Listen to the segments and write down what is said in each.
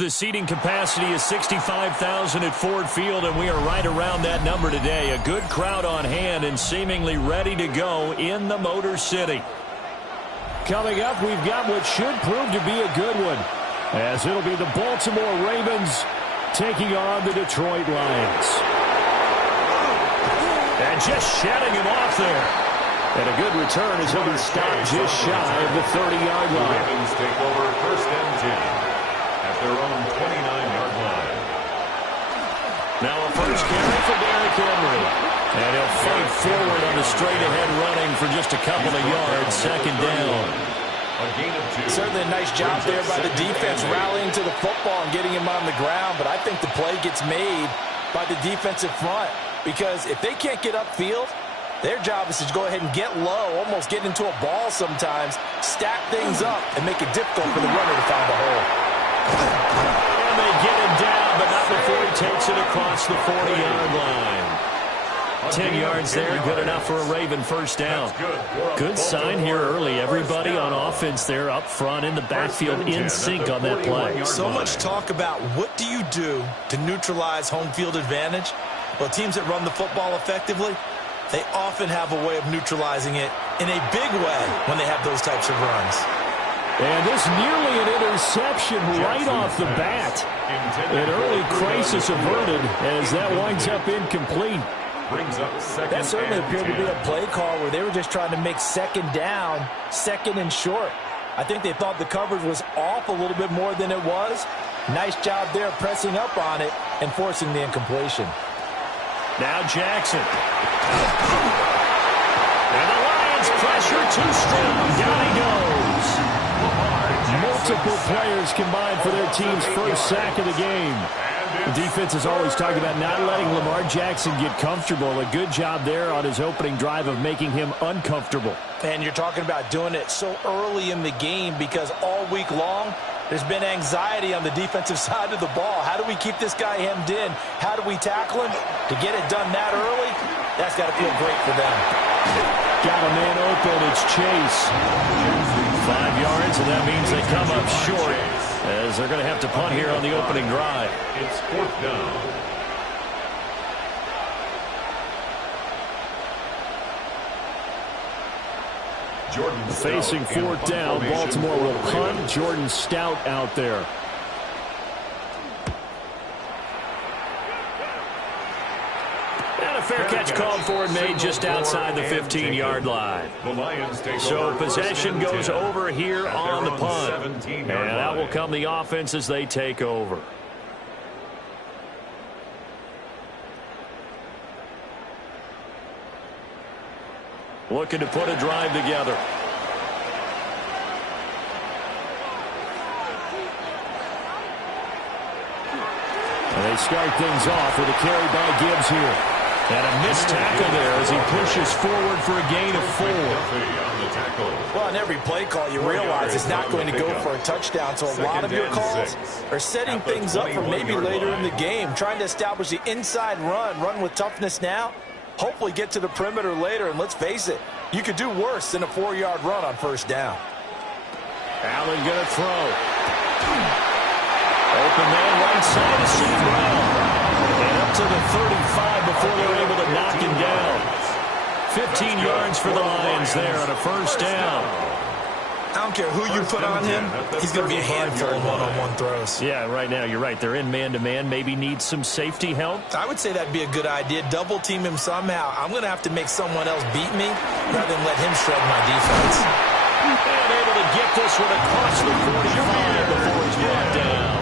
The seating capacity is 65,000 at Ford Field, and we are right around that number today. A good crowd on hand and seemingly ready to go in the Motor City. Coming up, we've got what should prove to be a good one, as it'll be the Baltimore Ravens taking on the Detroit Lions. And just shedding him off there. And a good return as he'll be stopped just shy of the 30-yard line. The Ravens take over first and 10 at their own 29-yard line. Now a first carry for Derrick Henry. And he'll fight forward on the straight-ahead running for just a couple of yards. Second down. A gain of 2. Certainly a nice job there by the defense rallying to the football and getting him on the ground. But I think the play gets made by the defensive front. Because if they can't get upfield, their job is to go ahead and get low, almost get into a ball sometimes, stack things up, and make it difficult for the runner to find a hole. And they get him down, but not before he takes it across the 40-yard line. 10 yards there, good enough for a Raven first down. Good sign here early. Everybody on offense there up front in the backfield in sync on that play. So much talk about what do you do to neutralize home field advantage? Well, teams that run the football effectively, they often have a way of neutralizing it in a big way when they have those types of runs. And this nearly an interception right off the bat. An early crisis averted as that winds up incomplete. That certainly appeared to be a play call where they were just trying to make second down, second and short. I think they thought the coverage was off a little bit more than it was. Nice job there pressing up on it and forcing the incompletion. Now Jackson. And the Lions pressure too strong. Down he goes. Multiple players combined for their team's first sack of the game. The defense has always talked about not letting Lamar Jackson get comfortable. A good job there on his opening drive of making him uncomfortable. And you're talking about doing it so early in the game because all week long, there's been anxiety on the defensive side of the ball. How do we keep this guy hemmed in? How do we tackle him? To get it done that early, that's got to feel great for them. Got a man open. It's Chase. 5 yards, and that means they come up short as they're going to have to punt here on the opening drive. It's fourth down. Facing fourth down, Baltimore will punt. Jordan Stout out there. And a fair catch called for and made just outside the 15-yard line. So possession goes over here on the punt. And out will come the offense as they take over. Looking to put a drive together. And they start things off with a carry by Gibbs here. And a missed tackle there as he pushes forward for a gain of 4. Well, on every play call, you realize it's not going to go for a touchdown. So a lot of your calls are setting things up for maybe later in the game, trying to establish the inside run with toughness now. Hopefully get to the perimeter later, and let's face it, you could do worse than a 4-yard run on first down. Allen going to throw. Open man right side to St. Brown. And up to the 35 before they're able to knock him down. 15 yards for the Lions there on a first down. I don't care who you put on him, he's going to be a handful of one-on-one throws. Yeah, right now, you're right. They're in man-to-man. Maybe need some safety help. I would say that'd be a good idea. Double-team him somehow. I'm going to have to make someone else beat me rather than let him shred my defense. And able to get this one across the 45 before he's brought down.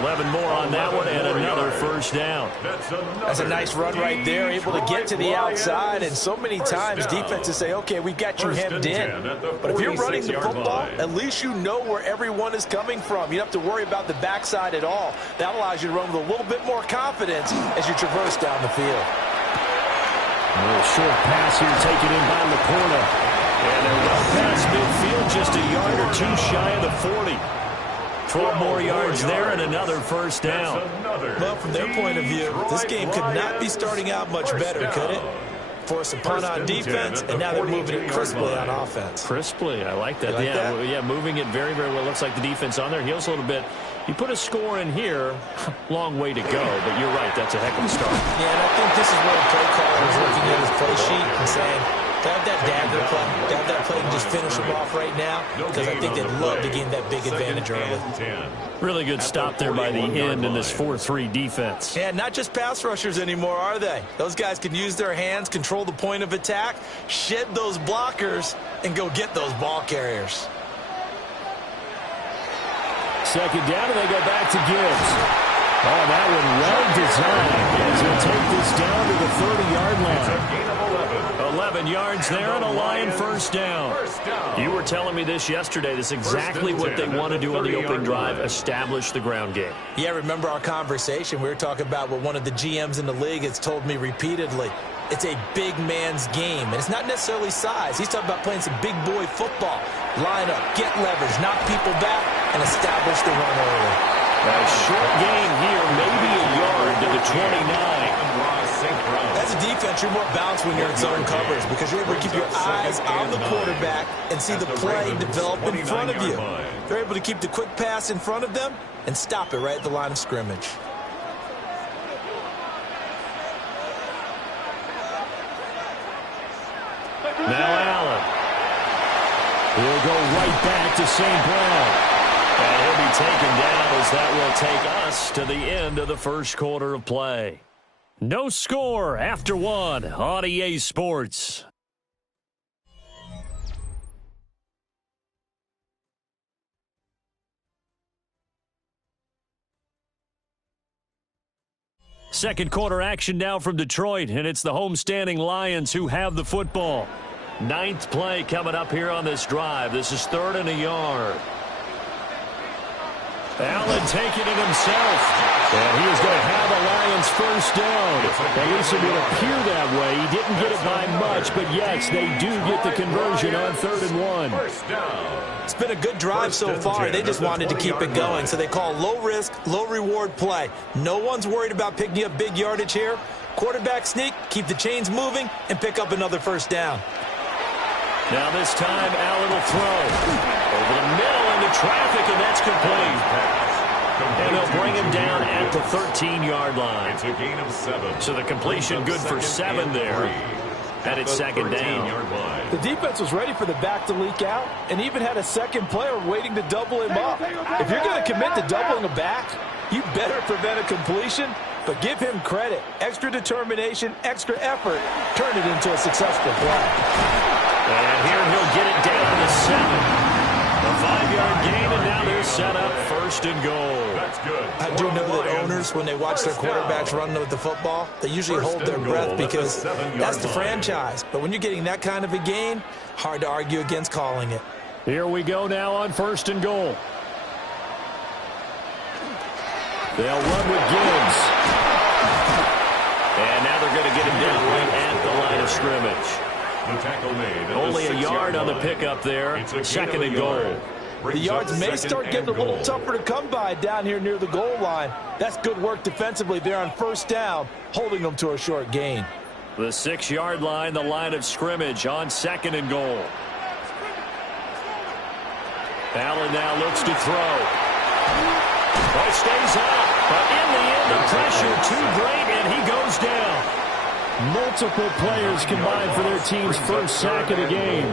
11 more on that one and another first down. That's a nice run right there, able to get to the outside, and so many times defenses say, okay, we've got you hemmed in. But if you're running the football, at least you know where everyone is coming from. You don't have to worry about the backside at all. That allows you to run with a little bit more confidence as you traverse down the field. A little short pass here taken in by Laporta. And they're well past midfield, just a yard or two shy of the 40. 12 more yards there and another first down. Well, from their point of view, this game could not be starting out much better, could it? Force a punt on defense, and now they're moving it crisply on offense. Crisply, I like that. Yeah, moving it very, very well. Looks like the defense on their heels a little bit. You put a score in here, long way to go, but you're right, that's a heck of a start. Yeah, and I think this is where the play caller is looking at his play sheet and saying, have that dagger play, have that play and just finish them off right now, because I think they'd love to gain that big advantage early. Really good stop there by the end in this 4-3 defense. Yeah, not just pass rushers anymore, are they? Those guys can use their hands, control the point of attack, shed those blockers, and go get those ball carriers. Second down, and they go back to Gibbs. Oh, that one well designed as he'll take this down to the 30-yard line. 11 yards there and a Lion first down. You were telling me this yesterday. This is exactly what they want to do on the opening drive, establish the ground game. Yeah, remember our conversation. We were talking about what one of the GMs in the league has told me repeatedly. It's a big man's game, and it's not necessarily size. He's talking about playing some big boy football. Line up, get leverage, knock people back, and establish the run early. A short gain here, maybe a yard to the 29. As a defense, you're more balanced when you're in zone coverage because you're able to keep your eyes on the quarterback and see the play develop in front of you. You're able to keep the quick pass in front of them and stop it right at the line of scrimmage. Now Allen. He'll go right back to St. Brown. And he'll be taken down as that will take us to the end of the first quarter of play. No score after one on EA Sports. Second quarter action now from Detroit, and it's the homestanding Lions who have the football. Ninth play coming up here on this drive. This is 3rd and a yard. Allen taking it himself. And he is going to have a Lions first down. At least it would appear that way. He didn't get it by much, but yes, they do get the conversion on 3rd and 1. It's been a good drive so far. They just wanted to keep it going, so they call low risk, low reward play. No one's worried about picking up big yardage here. Quarterback sneak, keep the chains moving, and pick up another first down. Now this time, Allen will throw. Over the middle into traffic, and that's complete. And they'll bring him down at the 13-yard line. It's a gain of 7. So the completion good for 7 there. And it's second down. The defense was ready for the back to leak out and even had a second player waiting to double him up. If you're going to commit to doubling a back, you better prevent a completion, but give him credit. Extra determination, extra effort, turn it into a successful play. And here he'll get it down to 7. A 5-yard gain, and now they're set up 1st and goal. That's good. I do know that owners, when they watch their quarterbacks run with the football, they usually hold their breath because that's the franchise. But when you're getting that kind of a gain, hard to argue against calling it. Here we go now on 1st and goal. They'll run with Gibbs. And now they're going to get him down right at the line of scrimmage. The tackle made. Only a yard on the pickup there. 2nd and goal. The yards may start getting a little tougher to come by down here near the goal line. That's good work defensively there on 1st down, holding them to a short gain. The 6-yard line, the line of scrimmage on 2nd and goal. Allen now looks to throw. Well, it stays up, but in the end, the pressure too great, and he goes down. Multiple players combined for their team's first sack of the game.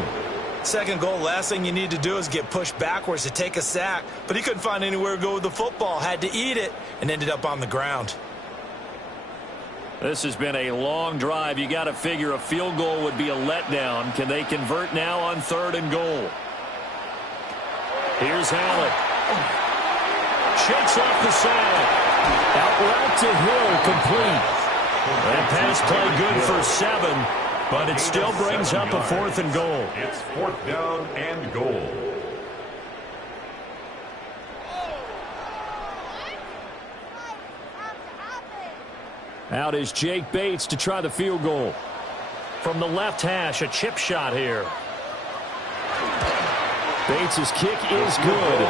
2nd goal, last thing you need to do is get pushed backwards to take a sack. But he couldn't find anywhere to go with the football, had to eat it, and ended up on the ground. This has been a long drive. You got to figure a field goal would be a letdown. Can they convert now on 3rd and goal? Here's Allen. Shakes off the sack. Out route to Hill, complete. That pass play good for 7, but it still brings up a 4th and goal. It's 4th down and goal. Out is Jake Bates to try the field goal. From the left hash, a chip shot here. Bates' kick is good.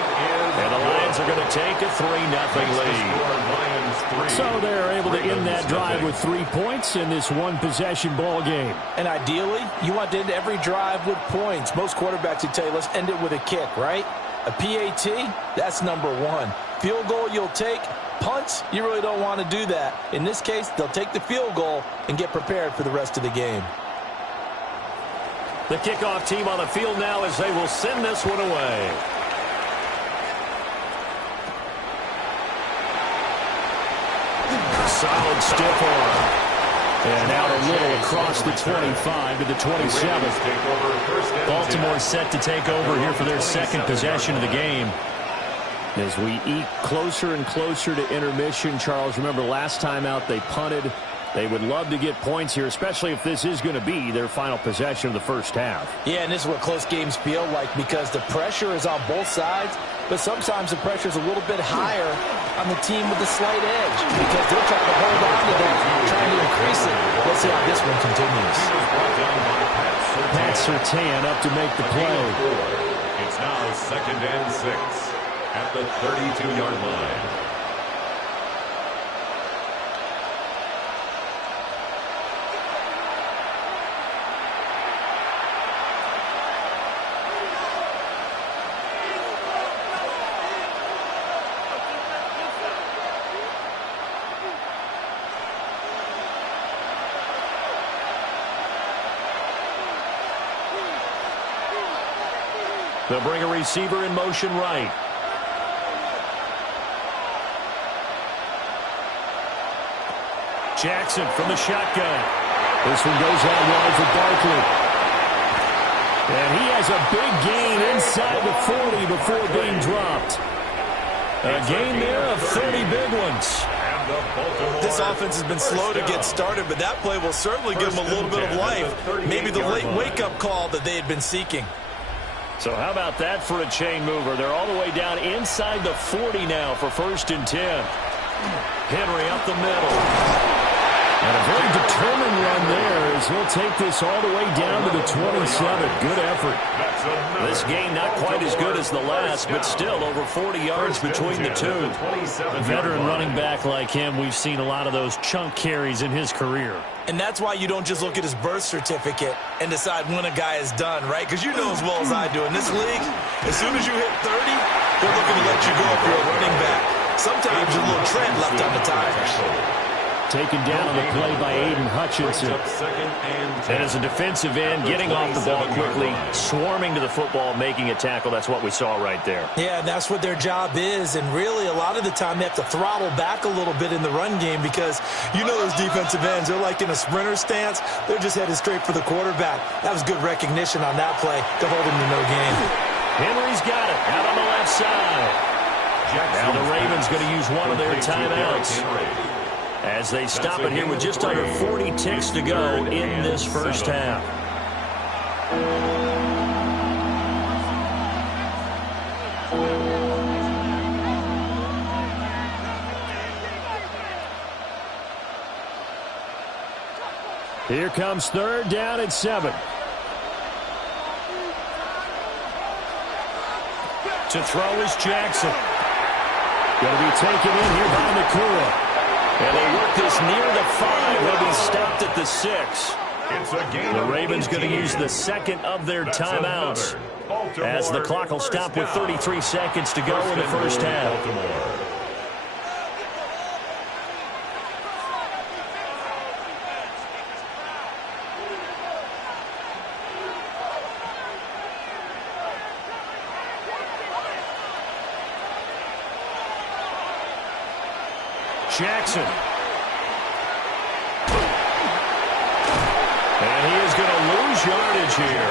And the Lions are going to take a 3-0 lead. So they're able to end that drive with 3 points in this one-possession ball game. And ideally, you want to end every drive with points. Most quarterbacks would tell you, let's end it with a kick, right? A PAT, that's number 1. Field goal you'll take. Punts, you really don't want to do that. In this case, they'll take the field goal and get prepared for the rest of the game. The kickoff team on the field now as they will send this one away. Solid stiff arm. And out a little across the 25 to the 27. Baltimore set to take over here for their second possession of the game. As we eke closer and closer to intermission, Charles, remember last time out they punted. They would love to get points here, especially if this is going to be their final possession of the first half. Yeah, and this is what close games feel like because the pressure is on both sides, but sometimes the pressure is a little bit higher on the team with the slight edge because they're trying to hold on to that, trying to increase it. Let's see how this one continues. Pat Surtain up to make the play. It's now 2nd and 6 at the 32-yard line. They'll bring a receiver in motion right. Jackson from the shotgun. This one goes out wide for Barkley. And he has a big gain inside the 40 before being dropped. A gain there of 30 big ones. This offense has been slow to get started, but that play will certainly give them a little bit of life. Maybe the late wake-up call that they had been seeking. So how about that for a chain mover? They're all the way down inside the 40 now for 1st and 10. Henry up the middle. And a very determined run there as he'll take this all the way down to the 27. Good effort. This game not quite as good as the last, but still over 40 yards between the two. A veteran running back like him, we've seen a lot of those chunk carries in his career. And that's why you don't just look at his birth certificate and decide when a guy is done, right? Because you know as well as I do, in this league, as soon as you hit 30, they're looking to let you go if you're a running back. Sometimes a little tread left on the tires. Taken down on the play by Aiden Hutchinson. And as a defensive end, getting off the ball quickly, swarming to the football, making a tackle. That's what we saw right there. Yeah, that's what their job is. And really, a lot of the time, they have to throttle back a little bit in the run game because you know those defensive ends, they're like in a sprinter stance. They're just headed straight for the quarterback. That was good recognition on that play to hold him to no gain. Henry's got it out on the left side. Now the Ravens going to use one of their timeouts as they stop it here with just under 40 ticks to go in this first half. Here comes 3rd down and 7. To throw is Jackson. Going to be taken in here by Nakua. And they work this near the 5. He'll be stopped at the 6. The Ravens going to use the second of their timeouts as the clock will stop with 33 seconds to go in the first half. Jackson. And he is going to lose yardage here.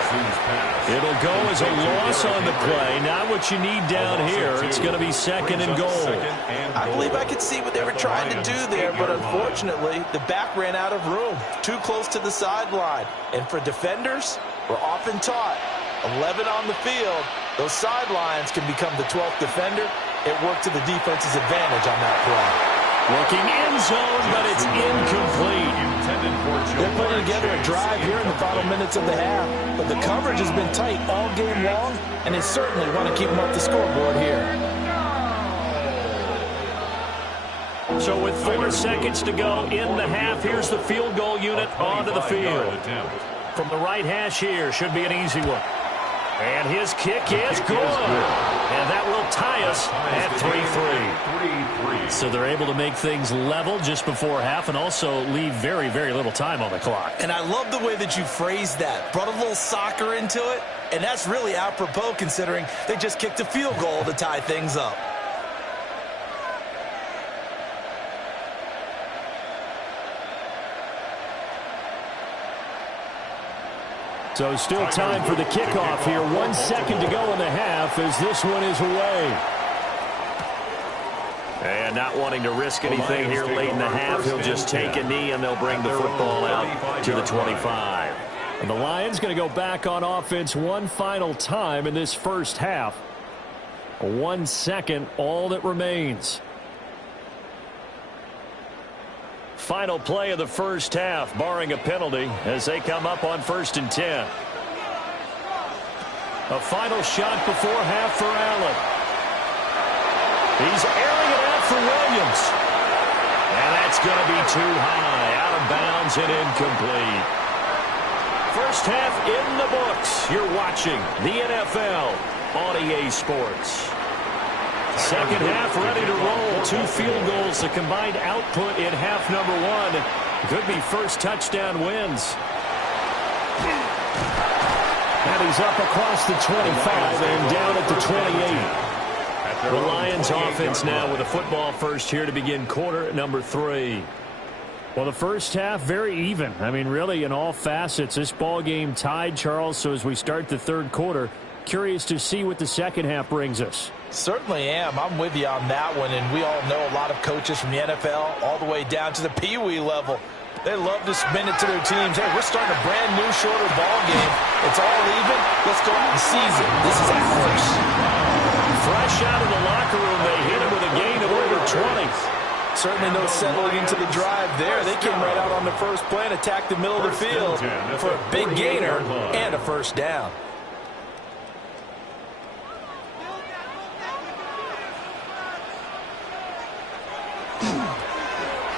It'll go as a loss on the play. Not what you need down here. It's going to be 2nd and goal. I believe I could see what they were trying to do there, but unfortunately, the back ran out of room. Too close to the sideline. And for defenders, we're often taught, 11 on the field, those sidelines can become the 12th defender. It worked to the defense's advantage on that play. Looking in zone, but it's incomplete. They're putting together a drive here in the final minutes of the half, but the coverage has been tight all game long, and they certainly want to keep them off the scoreboard here. So with 4 seconds to go in the half, here's the field goal unit onto the field. From the right hash here, should be an easy one. And his kick is good. And that will tie us at 3-3. So they're able to make things level just before half and also leave very, very little time on the clock. And I love the way that you phrased that. Brought a little soccer into it. And that's really apropos considering they just kicked a field goal to tie things up. So still time for the kickoff here. 1 second to go in the half as this one is away. And not wanting to risk anything here late in the half, he'll just take a knee and they'll bring the football out to the 25. And the Lions going to go back on offense one final time in this first half. 1 second, all that remains. Final play of the first half, barring a penalty, as they come up on 1st and 10. A final shot before half for Allen. He's airing it out for Williams. And that's going to be too high, out of bounds and incomplete. First half in the books. You're watching the NFL on EA Sports. Second half ready to roll. 2 field goals, the combined output in half number 1. Could be first touchdown wins. And he's up across the 25 and down at the 28. The Lions offense now with a football first here to begin quarter number 3. Well, the first half very even. I mean, really in all facets. This ball game tied, Charles. So as we start the third quarter, curious to see what the second half brings us. Certainly am. I'm with you on that one, and we all know a lot of coaches from the NFL all the way down to the Pee-wee level. They love to spin it to their teams. Hey, we're starting a brand new, shorter ball game. It's all even. Let's go out and seize it. This is ours. Fresh out of the locker room, they hit him with a gain of over 20. Certainly no settling into the drive there. They came right out on the first play and attacked the middle of the field for a big gainer and a first down.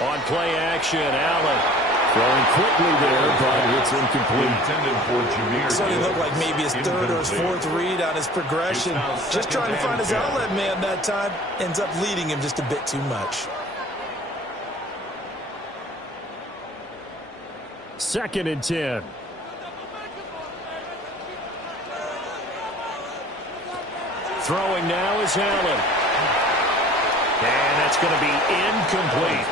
On play action, Allen throwing quickly there, but it's incomplete. So he looked like maybe his third or his fourth read on his progression. Just trying to find his outlet man that time. Ends up leading him just a bit too much. 2nd and 10. Throwing now is Allen. And that's going to be incomplete.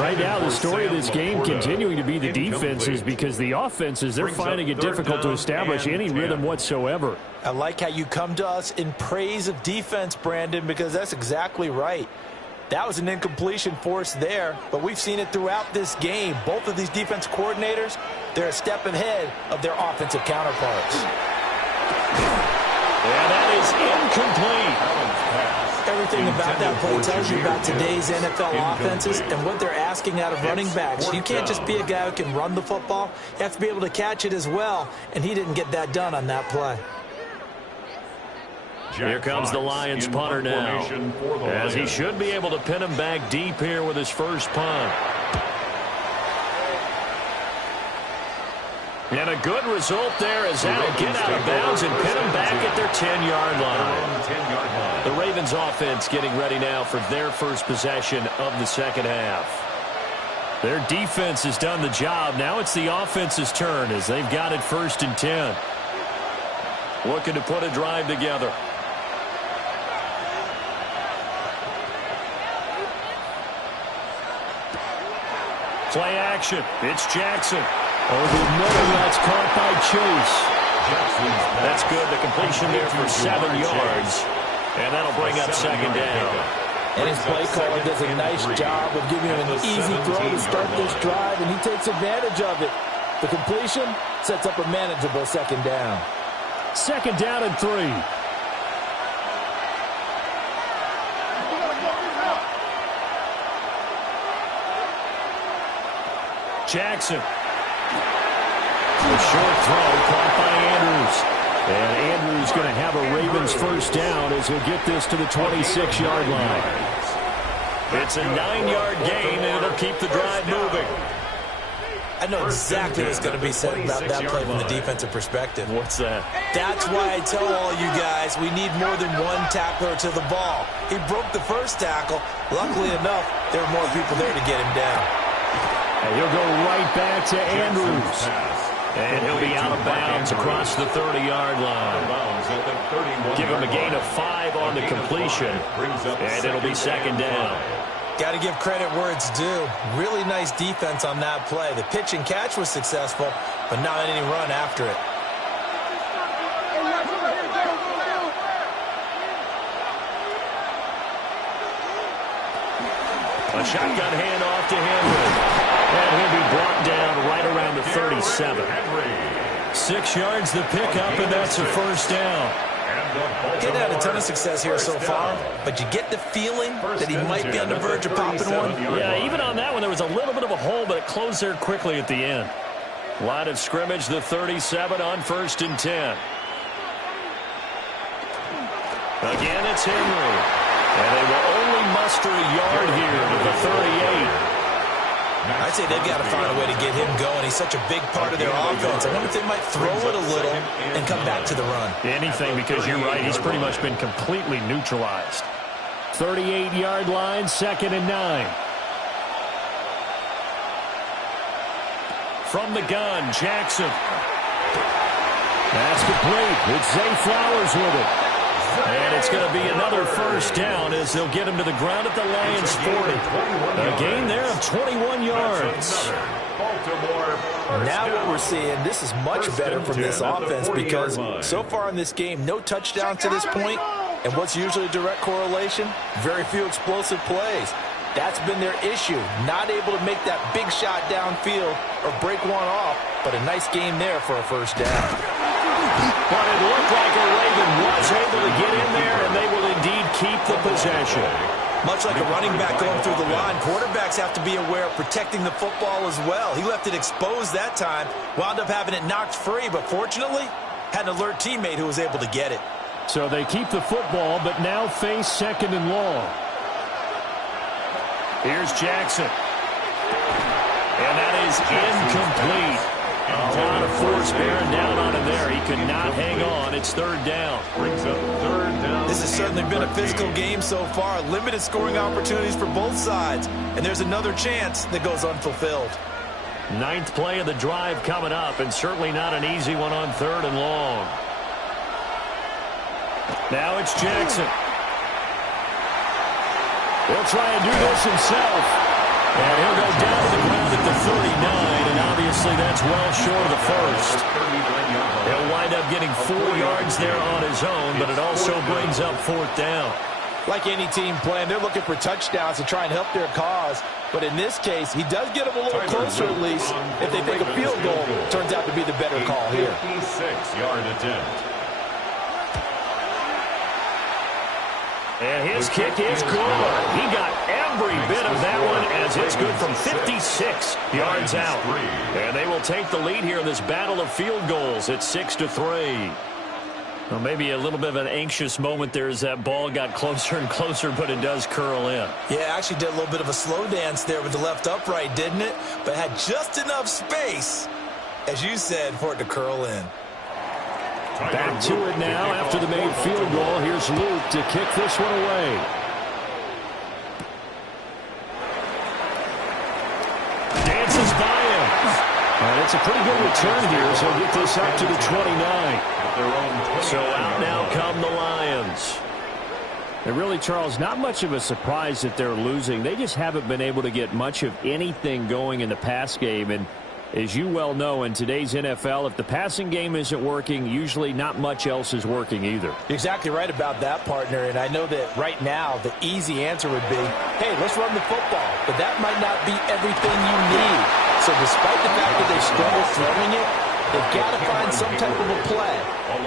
Right now, the story of this game continuing to be the defenses because the offenses, they're finding it difficult to establish any rhythm whatsoever. I like how you come to us in praise of defense, Brandon, because that's exactly right. That was an incompletion force there, but we've seen it throughout this game. Both of these defense coordinators, they're a step ahead of their offensive counterparts. And that is incomplete. Everything about that play tells you about today's NFL offenses and what they're asking out of running backs. You can't just be a guy who can run the football. You have to be able to catch it as well, and he didn't get that done on that play. Here comes the Lions punter now, as he should be able to pin him back deep here with his first punt. And a good result there as that'll get out of bounds and pin him back at their 10-yard line. The Ravens offense getting ready now for their first possession of the second half. Their defense has done the job. Now it's the offense's turn as they've got it 1st and 10. Looking to put a drive together. Play action. It's Jackson. Over the middle, that's caught by Chase. That's good. The completion there for 7 yards. And that'll bring up 2nd down. And his play caller does a nice job of giving him an easy throw to start this drive, and he takes advantage of it. The completion sets up a manageable 2nd down. 2nd down and 3. Jackson. A short throw caught by Andrews. And Andrews going to have a Ravens first down as he'll get this to the 26-yard line. It's a 9-yard gain, and it'll keep the drive moving. I know exactly what's going to be said about that play from the defensive perspective. What's that? That's why I tell all you guys we need more than one tackler to the ball. He broke the first tackle. Luckily enough, there were more people there to get him down. And he'll go right back to Andrews. And he'll be out of bounds across the 30-yard line. Give him a gain of 5 on the completion. And it'll be second down. Got to give credit where it's due. Really nice defense on that play. The pitch and catch was successful, but not any run after it. A shotgun handoff to Henry. And he'll be brought down right around the 37. 6 yards the pickup, and that's a first down. He's had a ton of success here so far, but you get the feeling that he might be on the verge of popping one. Yeah, even on that one, there was a little bit of a hole, but it closed there quickly at the end. Line of scrimmage, the 37 on 1st and 10. Again, it's Henry. And they will only muster a yard here to the 38. I'd say they've got to find a way to get him going. He's such a big part of their offense. I wonder if they might throw it a little and come back to the run. Anything, because you're right. He's pretty much been completely neutralized. 38-yard line, 2nd and 9. From the gun, Jackson. That's complete. It's Zay Flowers with it. And it's going to be another first down as they'll get him to the ground at the Lions 40. A gain there of 21 yards. Now what we're seeing, this is much better from this offense because so far in this game, no touchdown to this point. And what's usually a direct correlation? Very few explosive plays. That's been their issue. Not able to make that big shot downfield or break one off, but a nice game there for a first down. But it looked like a Raven was able to get in there, and they will indeed keep the possession. Much like a running back going through the line, quarterbacks have to be aware of protecting the football as well. He left it exposed that time, wound up having it knocked free, but fortunately, had an alert teammate who was able to get it. So they keep the football, but now face 2nd and long. Here's Jackson. And that is incomplete. A lot of force bearing down on him there. He could not hang on. It's 3rd down. Brings up 3rd down. This has certainly been a physical game so far. Limited scoring opportunities for both sides. And there's another chance that goes unfulfilled. 9th play of the drive coming up, and certainly not an easy one on 3rd and long. Now it's Jackson. He'll try and do this himself. And he'll go down to the ground at the 39, and obviously that's well short of the first. He'll wind up getting 4 yards there on his own, but it also brings up 4th down. Like any team playing, they're looking for touchdowns to try and help their cause. But in this case, he does get them a little closer at least. If they think a field goal turns out to be the better call here. 56-yard attempt. And his kick is good. He got every bit of that one as it's good from 56 yards out. And they will take the lead here in this battle of field goals at 6-3. Well, maybe a little bit of an anxious moment there as that ball got closer and closer, but it does curl in. Yeah, actually did a little bit of a slow dance there with the left upright, didn't it? But had just enough space, as you said, for it to curl in. Back to it now after the made field goal. Here's Luke to kick this one away. Dances by him. And it's a pretty good return here, so he'll get this up to the 29. So out now come the Lions. And really, Charles, not much of a surprise that they're losing. They just haven't been able to get much of anything going in the pass game. And as you well know, in today's NFL, if the passing game isn't working, usually not much else is working either. You're exactly right about that, partner. And I know that right now the easy answer would be, hey, let's run the football. But that might not be everything you need. So despite the fact that they struggle throwing it, they've got to find some type of a play,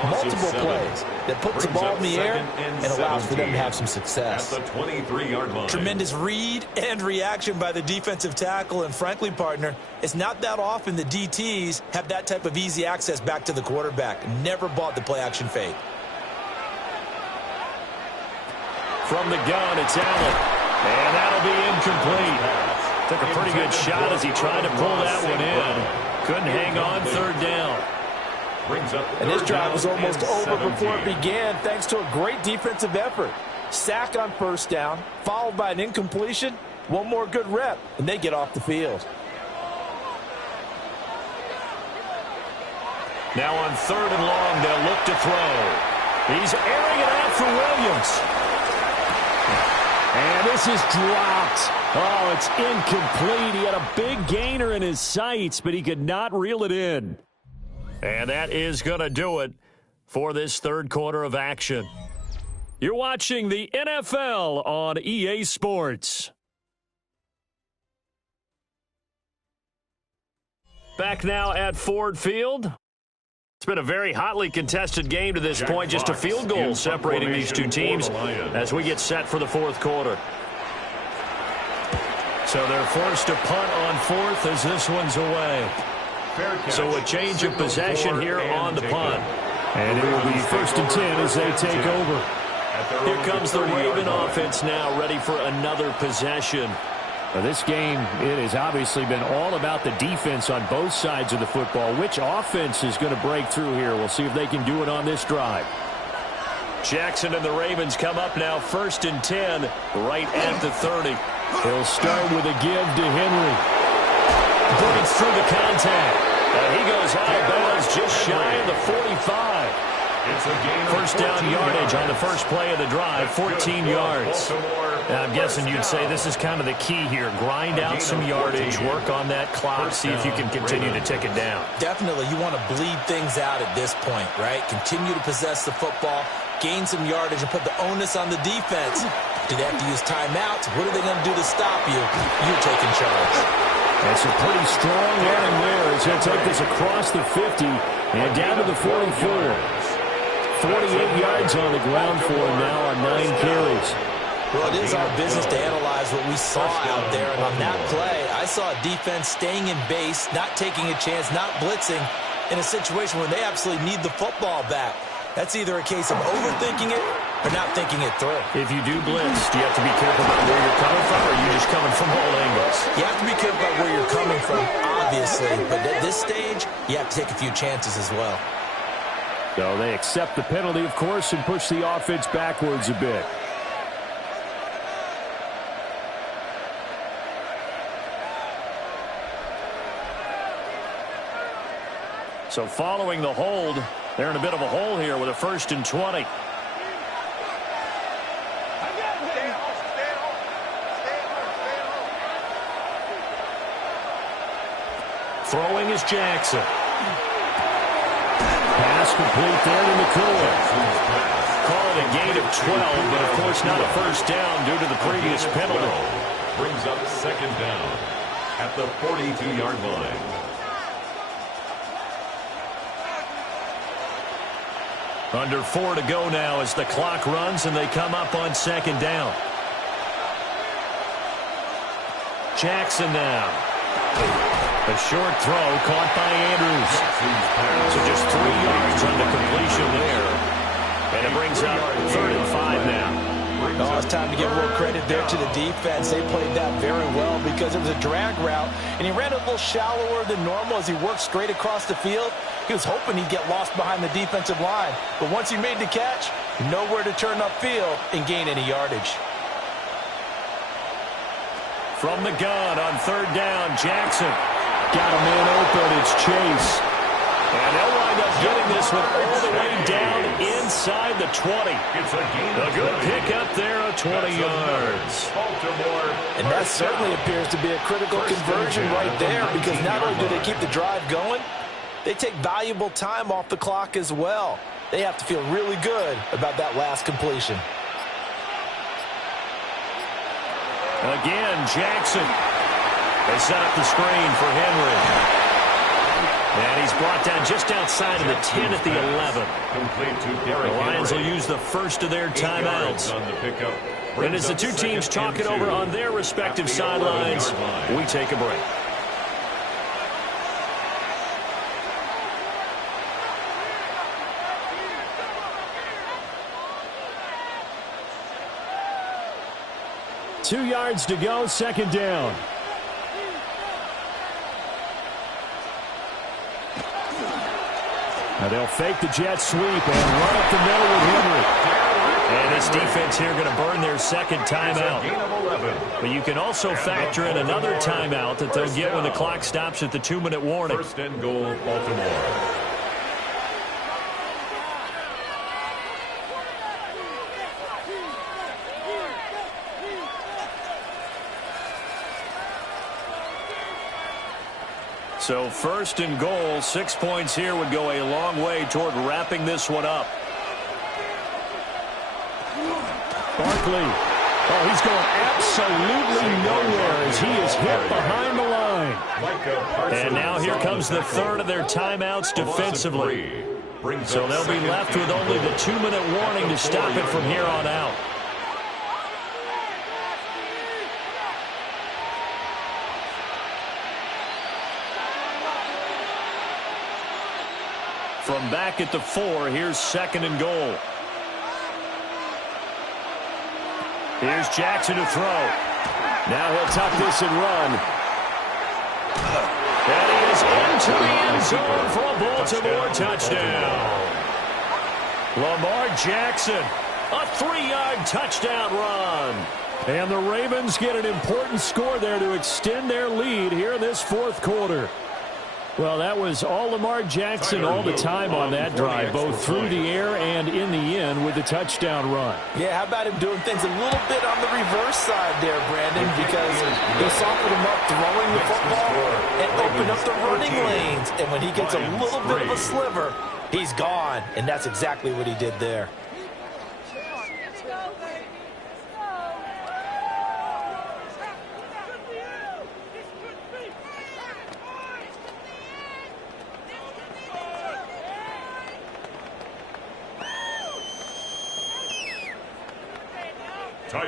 multiple plays, that puts the ball in the air and allows for them to have some success. At the 23-yard line. Tremendous read and reaction by the defensive tackle. And frankly, partner, it's not that often the DTs have that type of easy access back to the quarterback. Never bought the play-action fake. From the gun, it's Allen. And that'll be incomplete. Took a pretty good shot as he tried to pull that one in. Couldn't hang on third down. And this drive was almost over before it began thanks to a great defensive effort. Sack on first down, followed by an incompletion. One more good rep, and they get off the field. Now on third and long, they'll look to throw. He's airing it out for Williams. And this is dropped. Oh, it's incomplete. He had a big gainer in his sights, but he could not reel it in. And that is going to do it for this third quarter of action. You're watching the NFL on EA Sports. Back now at Ford Field. It's been a very hotly contested game to this point. Just a field goal separating these two teams as we get set for the fourth quarter. So they're forced to punt on fourth as this one's away. So a change of possession here on the punt. And it will be 1st and 10 as they take over. Here comes the Raven offense now, ready for another possession. This game, it has obviously been all about the defense on both sides of the football. Which offense is going to break through here? We'll see if they can do it on this drive. Jackson and the Ravens come up now 1st and 10, right at the 30. He'll start with a give to Henry. Breaks through the contact. And he goes out of bounds just shy of the 45. First down yardage on the first play of the drive, 14 yards. Now, I'm guessing you'd say this is kind of the key here. Grind out some yardage, work on that clock, see if you can continue to tick it down. Definitely, you want to bleed things out at this point, right? Continue to possess the football, gain some yardage, and put the onus on the defense. Do they have to use timeouts? What are they going to do to stop you? You're taking charge. That's a pretty strong running there as he'll take this across the 50 and down to the 44. 48 yards on the ground for him now on 9 carries. Well, it is our business to analyze what we saw out there. And on that play, I saw a defense staying in base, not taking a chance, not blitzing in a situation where they absolutely need the football back. That's either a case of overthinking it or not thinking it through. If you do blitz, do you have to be careful about where you're coming from, or are you just coming from all angles? You have to be careful about where you're coming from, obviously. But at this stage, you have to take a few chances as well. So they accept the penalty, of course, and push the offense backwards a bit. So following the hold, they're in a bit of a hole here with a 1st and 20. Throwing is Jackson. Pass complete there to McCoy. Call it a gain of 12, but of course not a first down due to the previous penalty. Brings up 2nd down at the 42-yard line. Under 4 to go now as the clock runs and they come up on 2nd down. Jackson now. A short throw caught by Andrews. So just 3 yards on the completion there. And it brings up 3rd and 5 now. Oh, it's time to give a little credit there to the defense. They played that very well because it was a drag route, and he ran a little shallower than normal as he worked straight across the field. He was hoping he'd get lost behind the defensive line. But once he made the catch, nowhere to turn upfield and gain any yardage. From the gun on 3rd down, Jackson. Got a man open. It's Chase. And they'll wind up getting this one all the way down inside the 20. A good pickup there of 20 yards. And that certainly appears to be a critical conversion right there, because not only do they keep the drive going, they take valuable time off the clock as well. They have to feel really good about that last completion. Again, Jackson. They set up the screen for Henry. And he's brought down just outside of the 10 at the 11. The Lions will use the first of their timeouts. And as the two teams talk it over on their respective sidelines, we take a break. Two yards to go, 2nd down. Now they'll fake the jet sweep and run up the middle with Henry. And this defense here going to burn their second timeout. But you can also factor in another timeout that they'll get when the clock stops at the 2-minute warning. First and goal, Baltimore. So first and goal, 6 points here would go a long way toward wrapping this one up. Barkley. Oh, he's going absolutely nowhere as he is hit behind the line. And now here comes the third of their timeouts defensively. So they'll be left with only the 2-minute warning to stop it from here on out. From back at the 4, here's second and goal. Here's Jackson to throw. Now he'll tuck this and run. And he is into the end zone for a Baltimore touchdown. Lamar Jackson, a 3-yard touchdown run. And the Ravens get an important score there to extend their lead here in this fourth quarter. Well, that was all Lamar Jackson all the time on that drive, both through the air and in the end with the touchdown run. Yeah, how about him doing things a little bit on the reverse side there, Brandon, because they softened him up throwing the football and opened up the running lanes. And when he gets a little bit of a sliver, he's gone. And that's exactly what he did there.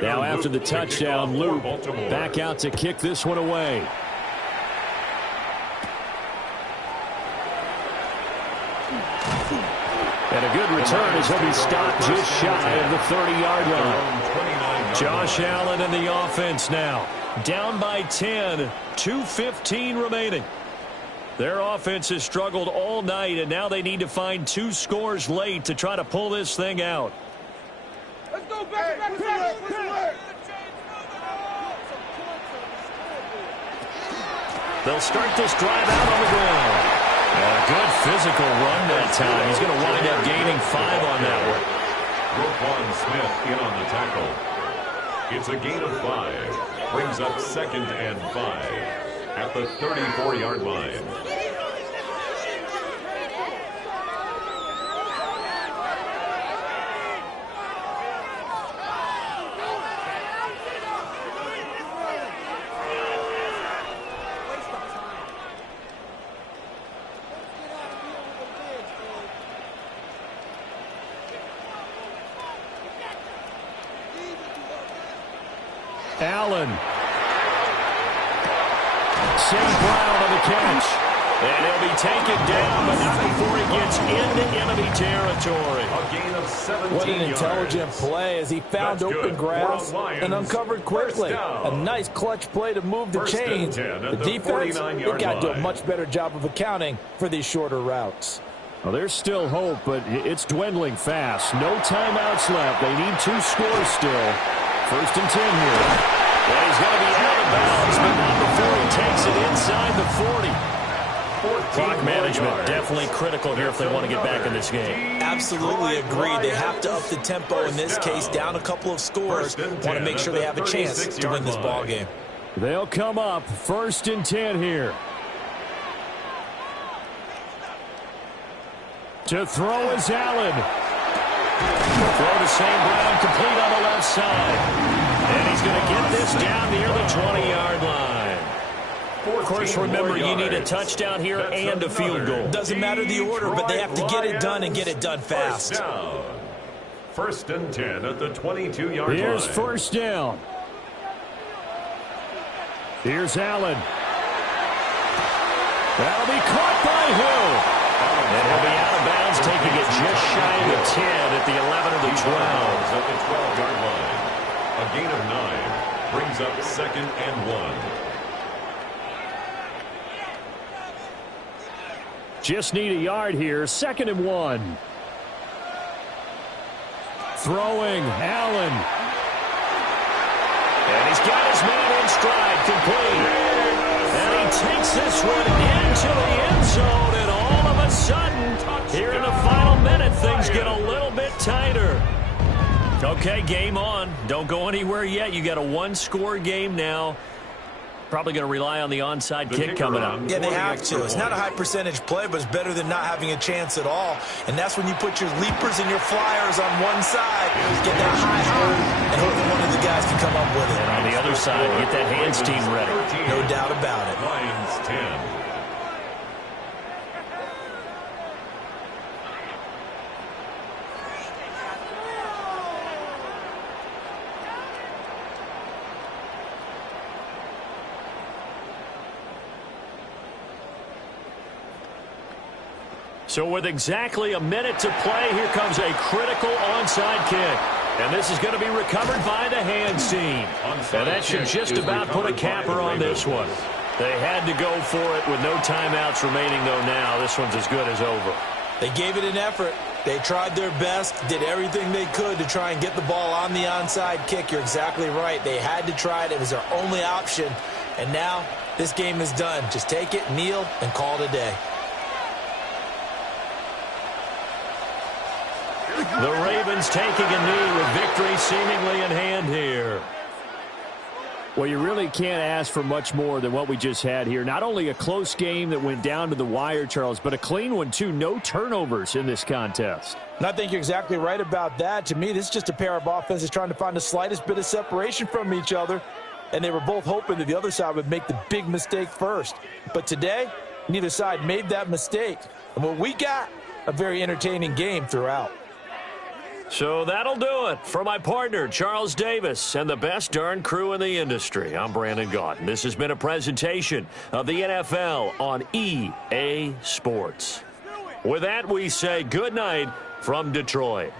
Now after the touchdown, Luke back out to kick this one away. And a good return as he'll be stopped just shy of the 30-yard line. Josh Allen and the offense now. Down by 10, 2:15 remaining. Their offense has struggled all night, and now they need to find 2 scores late to try to pull this thing out. They'll start this drive out on the ground. And a good physical run that time. He's going to wind up gaining 5 on that one. Roquan Smith in on the tackle. It's a gain of 5. Brings up second and 5 at the 34-yard line. Allen. St. Brown on the catch. And he'll be taken down, but not before he gets into enemy territory. A gain of 17 What an yards. intelligent play as he found open grass and uncovered quickly. A nice clutch play to move the chains. The defense, they got to do a much better job of accounting for these shorter routes. Well, there's still hope, but it's dwindling fast. No timeouts left. They need 2 scores still. First and 10 here. And he's going to be out of bounds, but not before he takes it inside the 40. Clock management definitely critical here if they want to get back in this game. Absolutely agree. They have to up the tempo in this case, down a couple of scores. Want to make sure they have a chance to win this ball game. They'll come up first and 10 here. To throw is Allen. Throw to St. Brown, complete on the left side. And he's going to get this down near the 20-yard line. Of course, remember, you need a touchdown here and a field goal. Doesn't matter the order, but they have to get it done and get it done fast. First and 10 at the 22-yard line. Here's first down. Here's Allen. That'll be caught by Hill. And he'll be out of bounds, taking it just shy of the 10 at the 11 or the 12. At the 12-yard line. A gain of 9 brings up second and 1. Just need a yard here. 2nd and 1. Throwing, Allen. And he's got his man in stride, complete. And he takes this one into the end zone, and all of a sudden, here in the final minute, things get a little bit tighter. Okay, game on. Don't go anywhere yet. You got a one-score game now. Probably going to rely on the onside kick coming up. Yeah, they have to. It's not a high percentage play, but it's better than not having a chance at all. And that's when you put your leapers and your flyers on one side, get that high, and hope that one of the guys can come up with it. And on the other side, get that hands team ready. No doubt about it. Lions 10. So with exactly a minute to play, here comes a critical onside kick. And this is going to be recovered by the hands team. And that should just about put a capper on this one. They had to go for it with no timeouts remaining, though, now. This one's as good as over. They gave it an effort. They tried their best, did everything they could to try and get the ball on the onside kick. You're exactly right. They had to try it. It was their only option. And now this game is done. Just take it, kneel, and call it a day. The Ravens taking a knee with victory seemingly in hand here. Well, you really can't ask for much more than what we just had here. Not only a close game that went down to the wire, Charles, but a clean one, too. No turnovers in this contest. And I think you're exactly right about that. To me, this is just a pair of offenses trying to find the slightest bit of separation from each other, and they were both hoping that the other side would make the big mistake first. But today, neither side made that mistake. And what we got, a very entertaining game throughout. So that'll do it for my partner, Charles Davis, and the best darn crew in the industry. I'm Brandon Gaudin. This has been a presentation of the NFL on EA Sports. With that, we say good night from Detroit.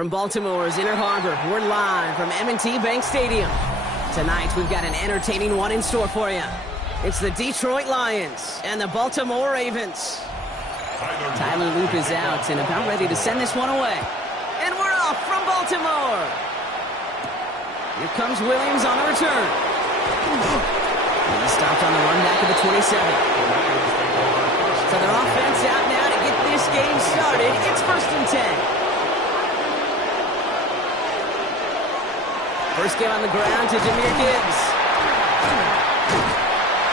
From Baltimore's Inner Harbor, we're live from M&T Bank Stadium. Tonight, we've got an entertaining one in store for you. It's the Detroit Lions and the Baltimore Ravens. Tyler Loop is out and about ready to send this one away. And we're off from Baltimore. Here comes Williams on the return. He stopped on the run back of the 27. So their offense out now to get this game started. It's 1st and 10. First game on the ground to Jahmyr Gibbs.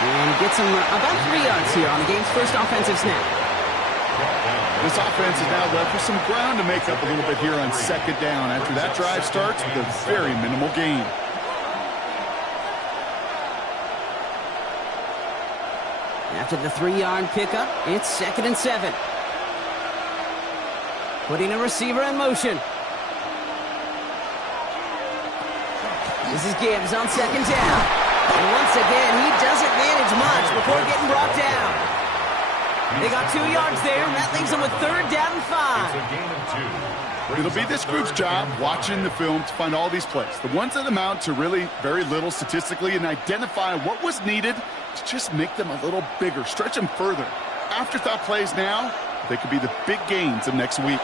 And he gets him about 3 yards here on the game's first offensive snap. This offense is now left with some ground to make up a little bit here on 2nd down after that drive starts with a very minimal gain. After the 3-yard pickup, it's 2nd and 7. Putting a receiver in motion. This is Gibbs on 2nd down. And once again, he doesn't manage much before getting brought down. They got 2 yards there, and that leaves them with 3rd down and 5. It'll be this group's job watching the film to find all these plays, the ones that amount to really very little statistically, and identify what was needed to just make them a little bigger, stretch them further. Afterthought plays now, they could be the big gains of next week.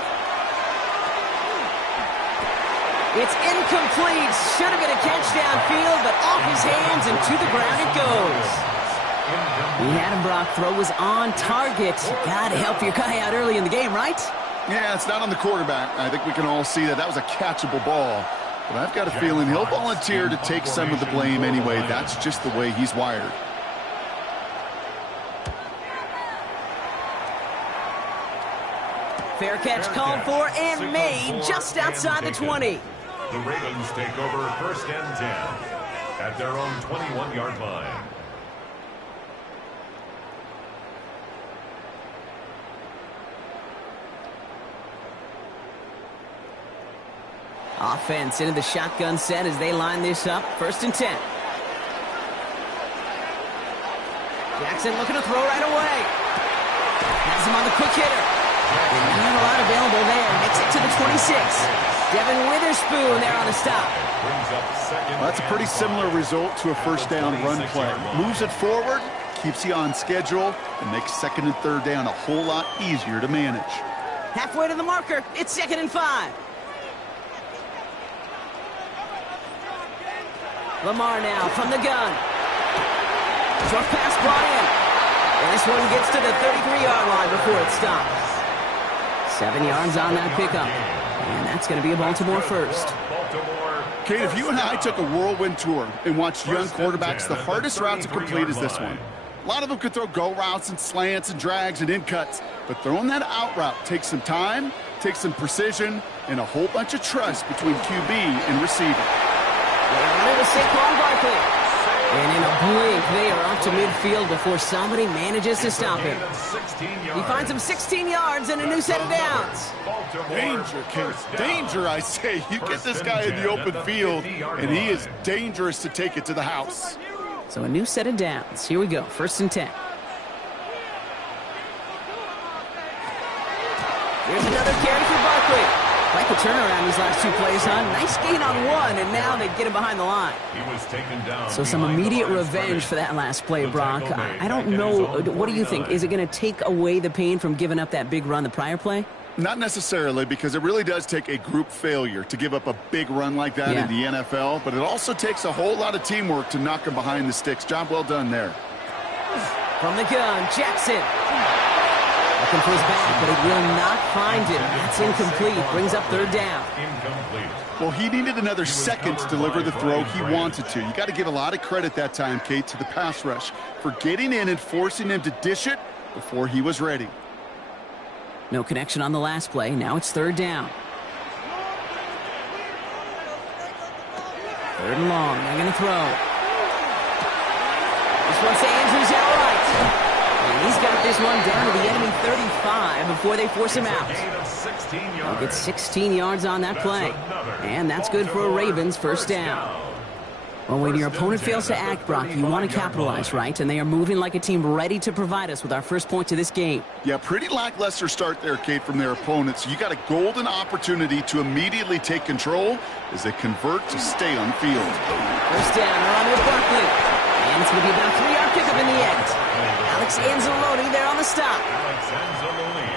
It's incomplete. Should have been a catch downfield, but off his hands and to the ground it goes. The Adam Brock throw was on target. Got to help your guy out early in the game, right? Yeah, it's not on the quarterback. I think we can all see that that was a catchable ball. But I've got a feeling he'll volunteer to take some of the blame anyway. That's just the way he's wired. Fair catch called for and made just outside the 20. The Ravens take over 1st and 10 at their own 21-yard line. Offense into the shotgun set as they line this up. 1st and 10. Jackson looking to throw right away. Has him on the quick hitter. And not a lot available there. Makes it to the 26. Devin Witherspoon there on the stop. Well, that's a pretty similar result to a 1st down run play. Moves it forward, keeps you on schedule, and makes 2nd and 3rd down a whole lot easier to manage. Halfway to the marker. It's 2nd and 5. Lamar now from the gun. Short pass brought in. And this one gets to the 33-yard line before it stops. 7 yards on that pickup. And that's going to be a Baltimore first. Kate, if you and I took a whirlwind tour and watched young quarterbacks, the hardest route to complete is this one. A lot of them could throw go routes and slants and drags and in cuts, but throwing that out route takes some time, takes some precision, and a whole bunch of trust between QB and receiver. They run into Saquon Barkley. And in a blink, they are off to midfield before somebody manages to stop him. He finds him 16 yards and a new set of downs. Danger, Kate. Danger, I say. You get this guy in the open field, and he is dangerous to take it to the house. So a new set of downs. Here we go. 1st and 10. Here's another carry for Barkley. Like the turnaround these last 2 plays, huh? Nice gain on 1, and now they get him behind the line. So some immediate revenge for that last play, Brock. I don't know. What do you think? Is it going to take away the pain from giving up that big run the prior play? Not necessarily, because it really does take a group failure to give up a big run like that in the NFL, but it also takes a whole lot of teamwork to knock him behind the sticks. Job well done there. From the gun, Jackson. Looking for his back, but he will not find him. That's incomplete. Brings up 3rd down. Well, he needed another second to deliver the throw he wanted to. You got to give a lot of credit that time, Kate, to the pass rush for getting in and forcing him to dish it before he was ready. No connection on the last play. Now it's 3rd down. 3rd and long. They're going to throw. This one's to Andrews outright. And he's got this one down to the enemy 35 before they force him out. He'll get 16 yards on that play. And that's good for a Ravens 1st down. Well, when your opponent fails to act, Brock, you want to capitalize, right? And they are moving like a team ready to provide us with our first points of this game. Yeah, pretty lackluster start there, Kate, from their opponents. You got a golden opportunity to immediately take control as they convert to stay on the field. First down, they're on with Barkley. And it's going to be about a 3-yard pickup in the end. Alex Anzalone there on the stop.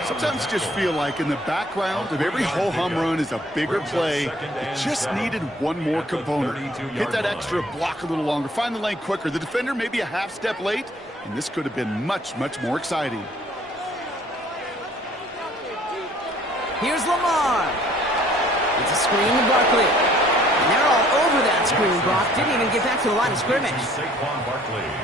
Sometimes you just feel like in the background of every ho-hum run is a bigger play. It just needed one more component. Hit that extra block a little longer. Find the lane quicker. The defender maybe a half step late, and this could have been much, much more exciting. Here's Lamar. It's a screen to Barkley. And they're all over that screen, Brock. Didn't even get back to the line of scrimmage.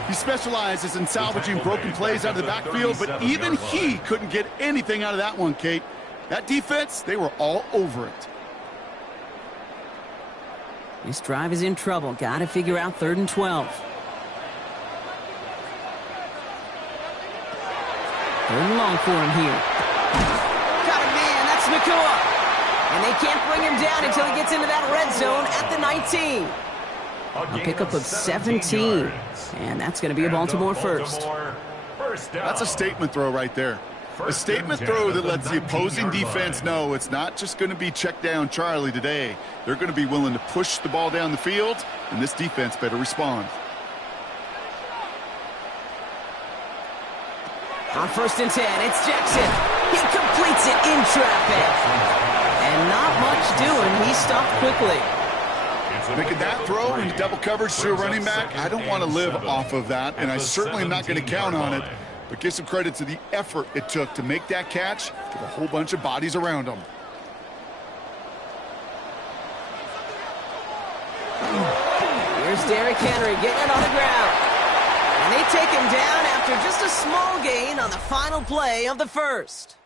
He specializes in salvaging broken plays out of the backfield, but even he couldn't get anything out of that one, Kate. That defense, they were all over it. This drive is in trouble. Got to figure out 3rd and 12. 3rd and long for him here. Got a man. That's Nacua. And they can't bring him down until he gets into that red zone at the 19. A pickup of 17. And that's going to be a Baltimore first. That's a statement throw right there. A statement throw that lets the opposing defense know it's not just going to be check down Charlie today. They're going to be willing to push the ball down the field, and this defense better respond. On 1st and 10, it's Jackson. He completes it in traffic. And not much doing. He stopped quickly. Making that throw in double coverage to a running back, I don't want to live off of that, and I certainly am not going to count on it. But give some credit to the effort it took to make that catch with a whole bunch of bodies around him. Here's Derrick Henry getting it on the ground. And they take him down after just a small gain on the final play of the first.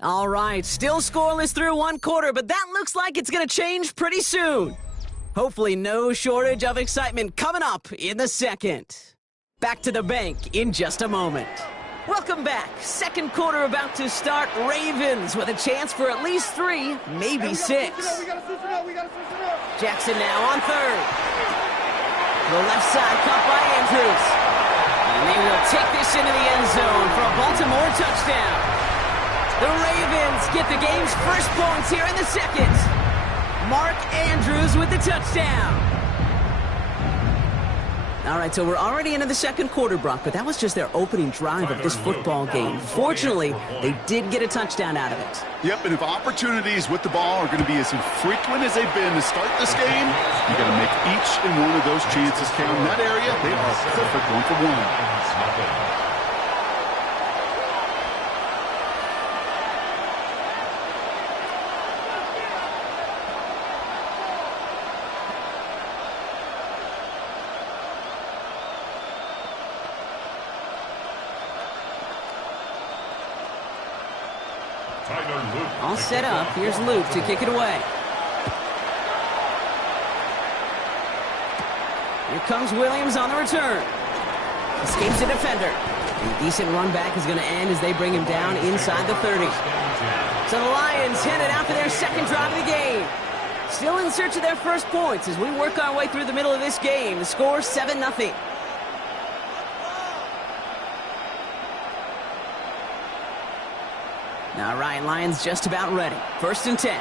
All right, still scoreless through 1 quarter, but that looks like it's going to change pretty soon. Hopefully no shortage of excitement coming up in the second. Back to the bank in just a moment. Welcome back. 2nd quarter about to start. Ravens with a chance for at least 3, maybe 6. Jackson now on 3rd. The left side caught by Andrews. And they will take this into the end zone for a Baltimore touchdown. The Ravens get the game's first points here in the second. Mark Andrews with the touchdown. All right, so we're already into the 2nd quarter, Brock, but that was just their opening drive of this football game. Fortunately, they did get a touchdown out of it. Yep, and if opportunities with the ball are going to be as infrequent as they've been to start this game, you got to make each and one of those chances count. In that area, they are perfect 1-for-1. All set up. Here's Luke to kick it away. Here comes Williams on the return. Escapes the defender. A decent run back is going to end as they bring him down inside the 30. So the Lions headed out for their 2nd drive of the game. Still in search of their first points as we work our way through the middle of this game. The score 7-0. All right, Lions just about ready. 1st and 10.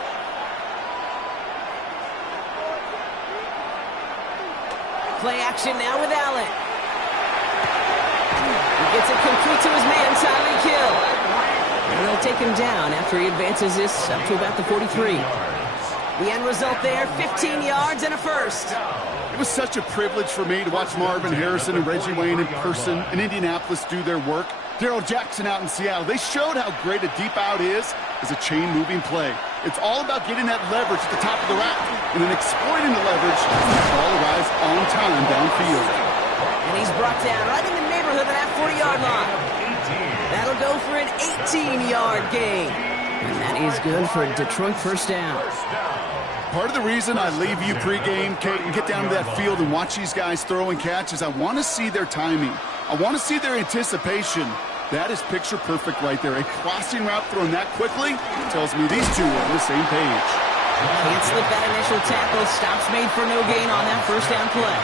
Play action now with Allen. He gets it complete to his man, Tyreek Hill. And they'll take him down after he advances this up to about the 43. The end result there, 15 yards and a first. It was such a privilege for me to watch Marvin Harrison and Reggie Wayne in person in Indianapolis do their work. Darrell Jackson out in Seattle. They showed how great a deep out is as a chain-moving play. It's all about getting that leverage at the top of the route and then exploiting the leverage as the ball arrives on time downfield. And he's brought down right in the neighborhood of that 40-yard line. That'll go for an 18-yard gain. And that is good for a Detroit first down. Part of the reason I leave you pregame, Kate, and get down to that field and watch these guys throw and catch is I want to see their timing. I want to see their anticipation. That is picture perfect right there. A crossing route thrown that quickly tells me these two are on the same page. Can't slip that initial tackle. Stops made for no gain on that first down play.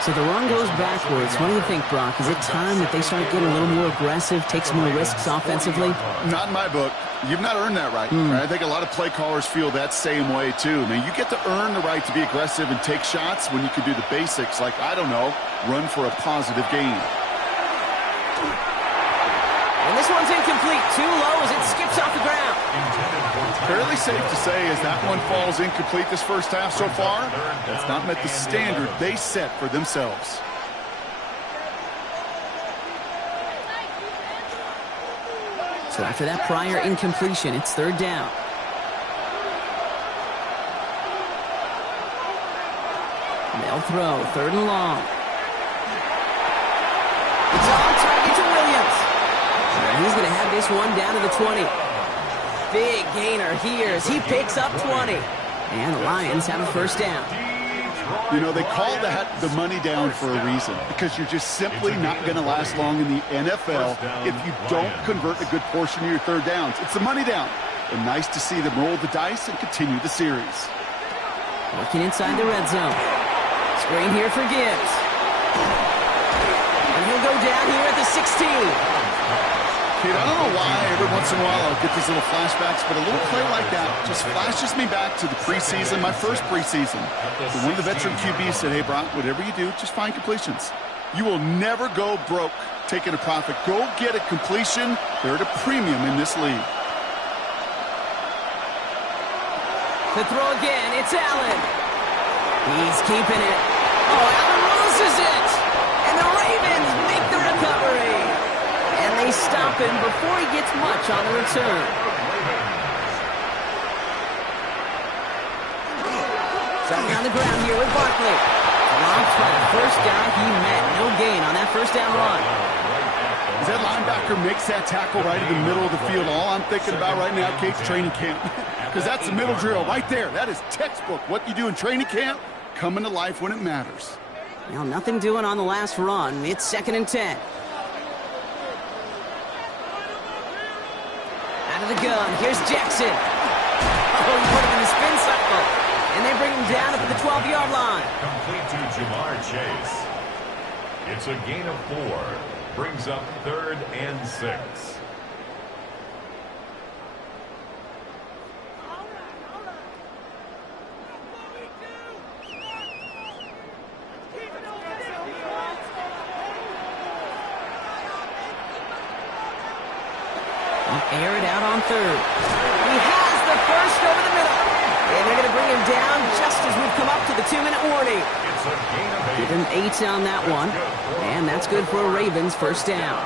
So the run goes backwards. What do you think, Brock? Is it time that they start getting a little more aggressive, take some more risks offensively? Not in my book. You've not earned that right. Right? I think a lot of play callers feel that same way, too. Now, you get to earn the right to be aggressive and take shots when you can do the basics, like, I don't know, run for a positive gain. And this one's incomplete. Too low as it skips off the ground. Fairly safe to say as that one falls incomplete this first half so far, that's not met the standard they set for themselves. So after that prior incompletion, it's third down. And they'll throw third and long. It's on target to Williams. And he's going to have this one down to the 20. Big gainer here as he picks up 20. And the Lions have a first down. You know, they call that the money down for a reason, because you're just simply not going to last long in the NFL if you don't convert a good portion of your third downs. It's the money down. And nice to see them roll the dice and continue the series. Working inside the red zone. Screen here for Gibbs. And he'll go down here at the 16. Kate, I don't know why every once in a while I'll get these little flashbacks, but a little play like that just flashes me back to the preseason, my first preseason. So one of the veteran QBs said, hey, Brock, whatever you do, just find completions. You will never go broke taking a profit. Go get a completion. They're at a premium in this league. To throw again, it's Allen. He's keeping it. Oh, Allen loses it. And the Ravens make the recovery. And they stop him before he gets much on the return. Starting on the ground here with Barkley. Drops by the first guy he met. No gain on that first down run. As that linebacker makes that tackle right in the middle of the field, all I'm thinking about right now, Kate's training camp. Because that's the middle drill right there. That is textbook. What you do in training camp, coming to life when it matters. Well, nothing doing on the last run. It's 2nd and 10. Out of the gun, here's Jackson. Oh, he put him in the spin cycle. And they bring him down up at the 12-yard line. Complete to Jamar Chase. It's a gain of 4. Brings up 3rd and 6. Air it out on 3rd. He has the first over the middle. And they're going to bring him down just as we've come up to the 2-minute warning. Give him 8 on that one. And that's good for a Ravens first down.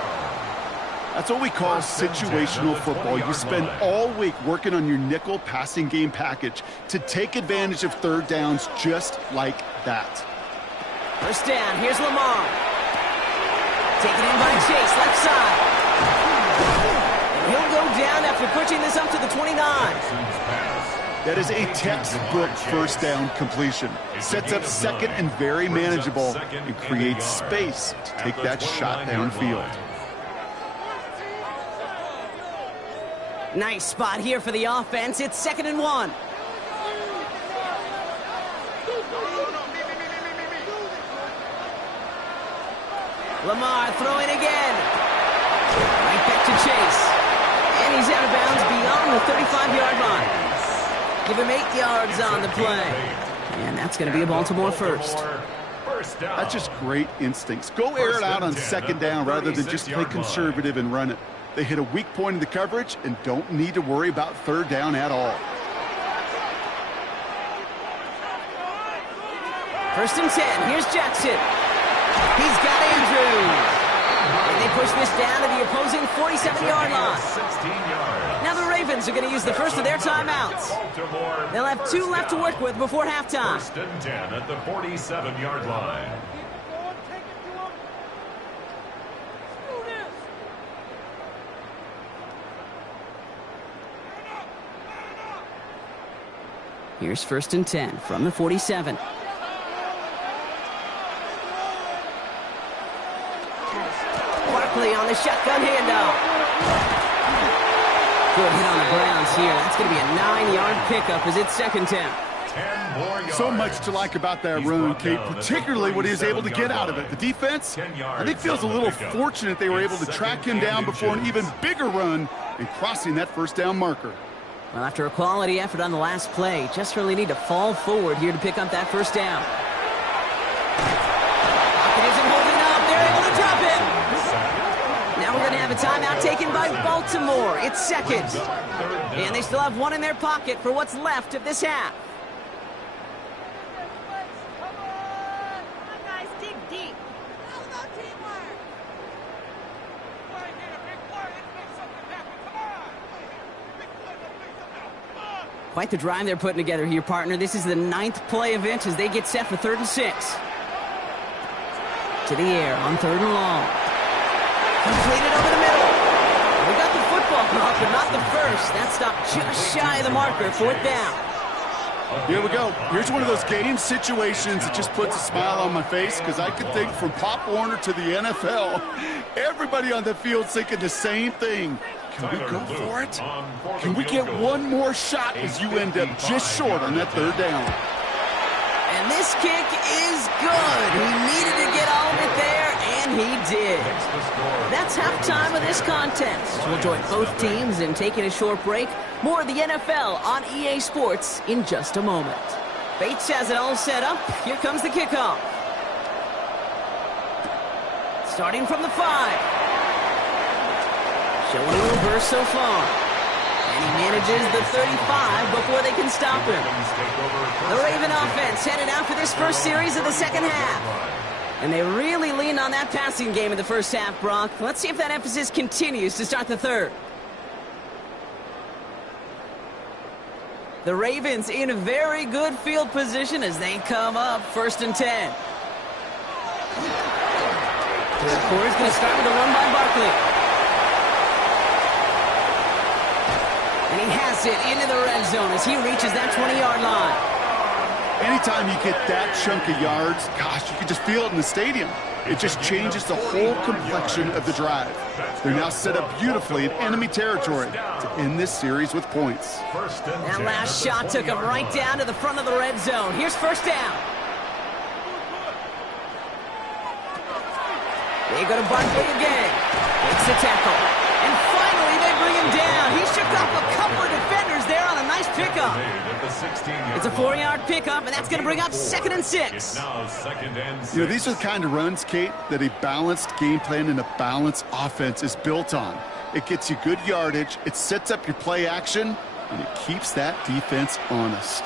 That's what we call situational football. You spend all week working on your nickel passing game package to take advantage of third downs just like that. First down, here's Lamar. Taken in by Chase, left side. He'll go down after pushing this up to the 29. That is a textbook first down completion. Sets up second and very manageable and creates space to take that shot downfield. Nice spot here for the offense. It's 2nd and 1. Lamar throwing again. Right back to Chase. And he's out of bounds beyond the 35-yard line. Give him 8 yards on the play. And that's going to be a Baltimore first. That's just great instincts. Go air it out on 2nd down rather than just play conservative and run it. They hit a weak point in the coverage and don't need to worry about 3rd down at all. 1st and 10. Here's Jackson. He's got Andrews. And they push this down to the opposing 47-yard line. Now the Ravens are going to use the first of their timeouts. They'll have 2 left to work with before halftime. 1st and 10 at the 47-yard line. Here's 1st and 10 from the 47. Barkley on the shotgun handoff. Good hit on the grounds here. That's going to be a 9-yard pickup as it's second down. So much to like about that run, Kate, particularly what he was able to get out of it. The defense, I think, feels a little fortunate they were able to track him down before an even bigger run and crossing that first down marker. Well, after a quality effort on the last play, just really need to fall forward here to pick up that first down. It isn't holding up. They're able to drop it. Now we're going to have a timeout taken by Baltimore. It's second. And they still have one in their pocket for what's left of this half. Quite the drive they're putting together here, partner. This is the 9th play of inch as they get set for 3rd and 6. To the air on 3rd and long. Completed over the middle. We got the football, but not the first. That stopped just shy of the marker, 4th down. Here we go. Here's one of those game situations that just puts a smile on my face because I could think from Pop Warner to the NFL, everybody on the field thinking the same thing. Can we go for it? Can we get one more shot as you end up just short on that 3rd down? And this kick is good. He needed to get all of it there, and he did. That's halftime of this contest. We'll join both teams in taking a short break. More of the NFL on EA Sports in just a moment. Bates has it all set up. Here comes the kickoff. Starting from the 5. Showing a little burst so far. And he manages the 35 before they can stop him. The Raven offense headed out for this first series of the second half. And they really leaned on that passing game in the first half, Brock. Let's see if that emphasis continues to start the 3rd. The Ravens in a very good field position as they come up 1st and 10. Third quarter is going to start with a run by Barkley. And he has it into the red zone as he reaches that 20-yard line. Anytime you get that chunk of yards, gosh, you can just feel it in the stadium. It just changes the whole complexion of the drive. They're now set up beautifully in enemy territory to end this series with points. That last shot took him right down to the front of the red zone. Here's 1st down. They go to Barkley again. Makes the tackle. And finally, they bring him down. He shook off a couple of defenders there on a nice pickup. It's a 4-yard pickup, and that's going to bring up 2nd and 6. You know, these are the kind of runs, Kate, that a balanced game plan and a balanced offense is built on. It gets you good yardage, it sets up your play action, and it keeps that defense honest.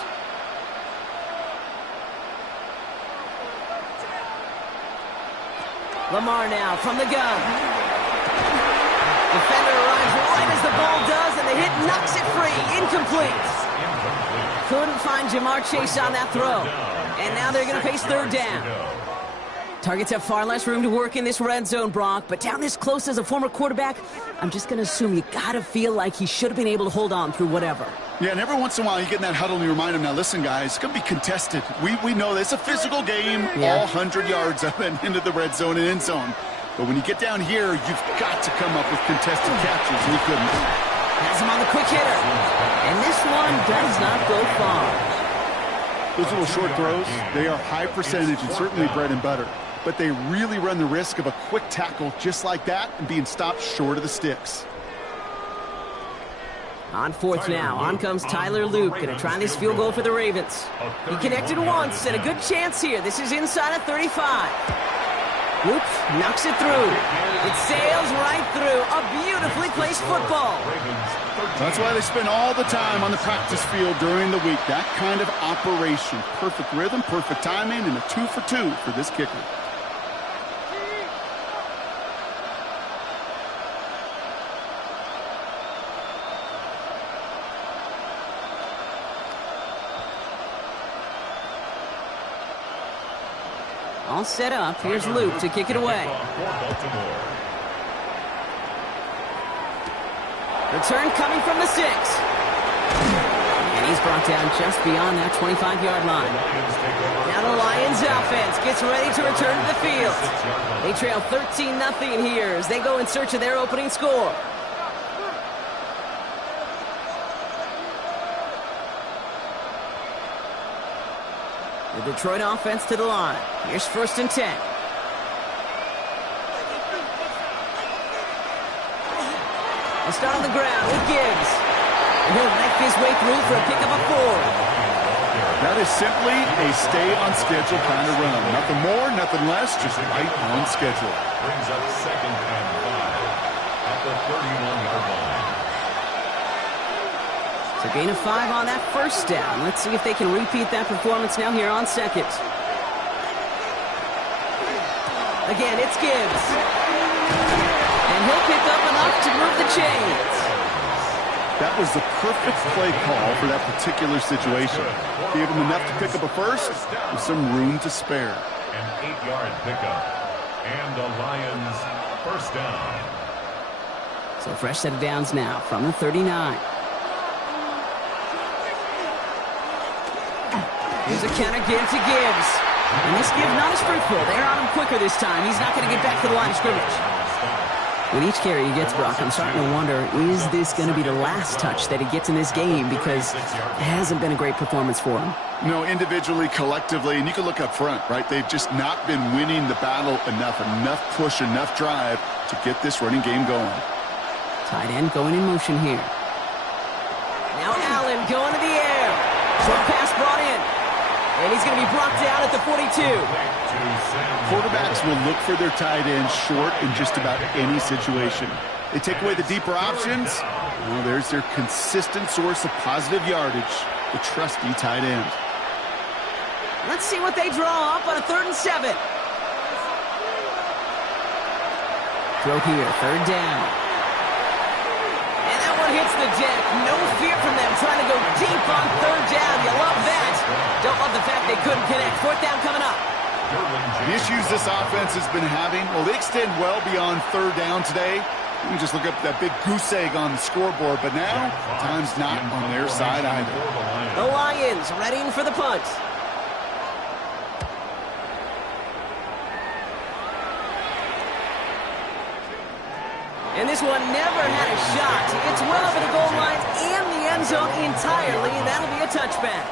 Lamar now from the gun. Defender arrives right as the ball does, and the hit knocks it free. Incomplete. Couldn't find Jamar Chase on that throw. And now they're going to face 3rd down. Targets have far less room to work in this red zone, Brock, but down this close as a former quarterback, I'm just going to assume you got to feel like he should have been able to hold on through whatever. Yeah, and every once in a while you get in that huddle and you remind him, now listen, guys, it's going to be contested. We know this. It's a physical game, all 100 yards up and into the red zone and end zone. But when you get down here, you've got to come up with contested catches, and he couldn't. Has him on the quick hitter. And this one does not go far. Those little short throws, they are high percentage and certainly bread and butter. But they really run the risk of a quick tackle just like that and being stopped short of the sticks. On 4th now, on comes Tyler Luke, going to try this field goal for the Ravens. He connected once, and a good chance here. This is inside at 35. Luke knocks it through. It sails right through. A beautifully placed football. That's why they spend all the time on the practice field during the week. That kind of operation. Perfect rhythm, perfect timing, and a 2 for 2 for this kicker. All set up. Here's Luke to kick it away. Return coming from the 6. And he's brought down just beyond that 25-yard line. Now the Lions offense gets ready to return to the field. They trail 13-0 here as they go in search of their opening score. Detroit offense to the line. Here's 1st and 10. They'll start on the ground with Gibbs. And he'll make his way through for a pickup of 4. That is simply a stay-on-schedule kind of run. Nothing more, nothing less, just right on schedule. Brings up 2nd and 5 at the 31-yard line. So gain of 5 on that 1st down. Let's see if they can repeat that performance now here on 2nd. Again, it's Gibbs. And he'll pick up enough to move the chains. That was the perfect play call for that particular situation. Gave him enough to pick up a 1st with some room to spare. An 8-yard pickup. And the Lions 1st down. So fresh set of downs now from the 39. Here's a counter give to Gibbs. And this give not as fruitful. They're on him quicker this time. He's not going to get back to the line of scrimmage. With each carry he gets, Brock, I'm starting to wonder, is this going to be the last touch that he gets in this game? Because it hasn't been a great performance for him. No, individually, collectively, and you can look up front, right? They've just not been winning the battle enough push, enough drive to get this running game going. Tight end going in motion here. Now Allen going to the air. Short pass brought in. And he's going to be brought down at the 42. Quarterbacks will look for their tight end short in just about any situation. They take away the deeper options. Well, there's their consistent source of positive yardage, the trusty tight end. Let's see what they draw up on a 3rd and 7. Throw here, 3rd down. And that one hits the deck. No fear from them trying to go deep on 3rd down. You love that. Don't love the fact they couldn't connect. 4th down coming up. The issues this offense has been having, well, they extend well beyond 3rd down today. You can just look up that big goose egg on the scoreboard, but now time's not on their side either. The Lions readying for the punt. And this one never had a shot. It's well over the goal line and the end zone entirely, and that'll be a touchback.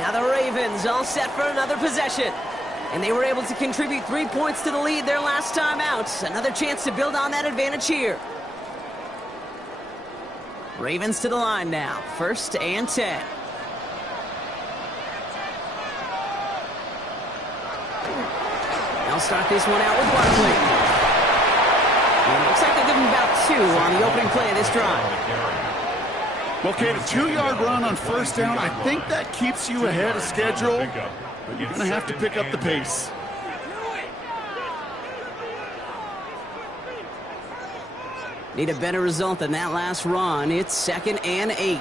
Now the Ravens all set for another possession. And they were able to contribute 3 points to the lead their last time out. Another chance to build on that advantage here. Ravens to the line now. 1st and 10. They'll start this one out with Barkley. And it looks like they'll give him about 2 on the opening play of this drive. Well, Kate, a 2-yard run on 1st down, I think that keeps you ahead of schedule, but you're going to have to pick up the pace. Need a better result than that last run. It's 2nd and 8.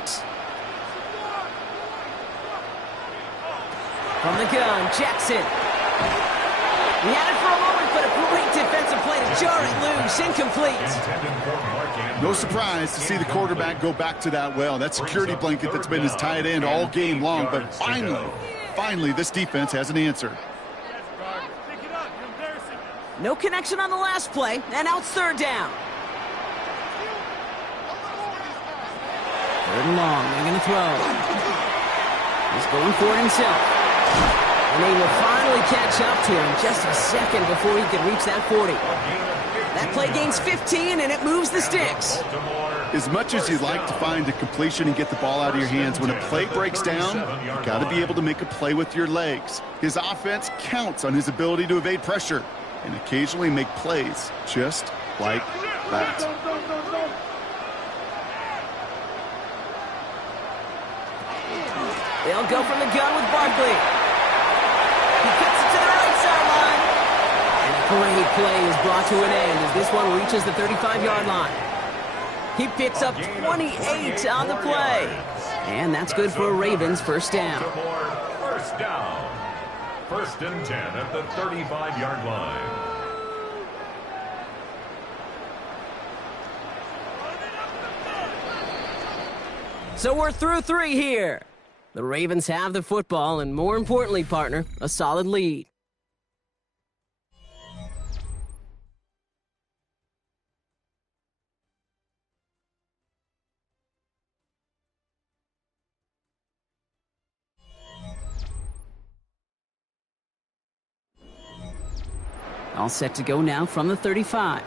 From the gun, Jackson. He had it for a moment, but a great defensive play to jar it loose. Incomplete. No surprise to see the quarterback go back to that well. That security blanket that's been his tight end all game long, but finally, this defense has an answer. No connection on the last play, and now it's 3rd down. 3rd and long, they're going to throw. He's going for it himself. And they will finally catch up to him just a second before he can reach that 40. That play gains 15, and it moves the sticks. As much as you'd like to find a completion and get the ball out of your hands, when a play breaks down, you've got to be able to make a play with your legs. His offense counts on his ability to evade pressure and occasionally make plays just like that. They'll go from the gun with Barkley. He gets it to the right sideline. And a great play is brought to an end as this one reaches the 35-yard line. He picks up 28 on the play. And that's good for a Ravens 1st down. 1st down. 1st and 10 at the 35-yard line. So we're through 3 here. The Ravens have the football, and more importantly, partner, a solid lead. All set to go now from the 35.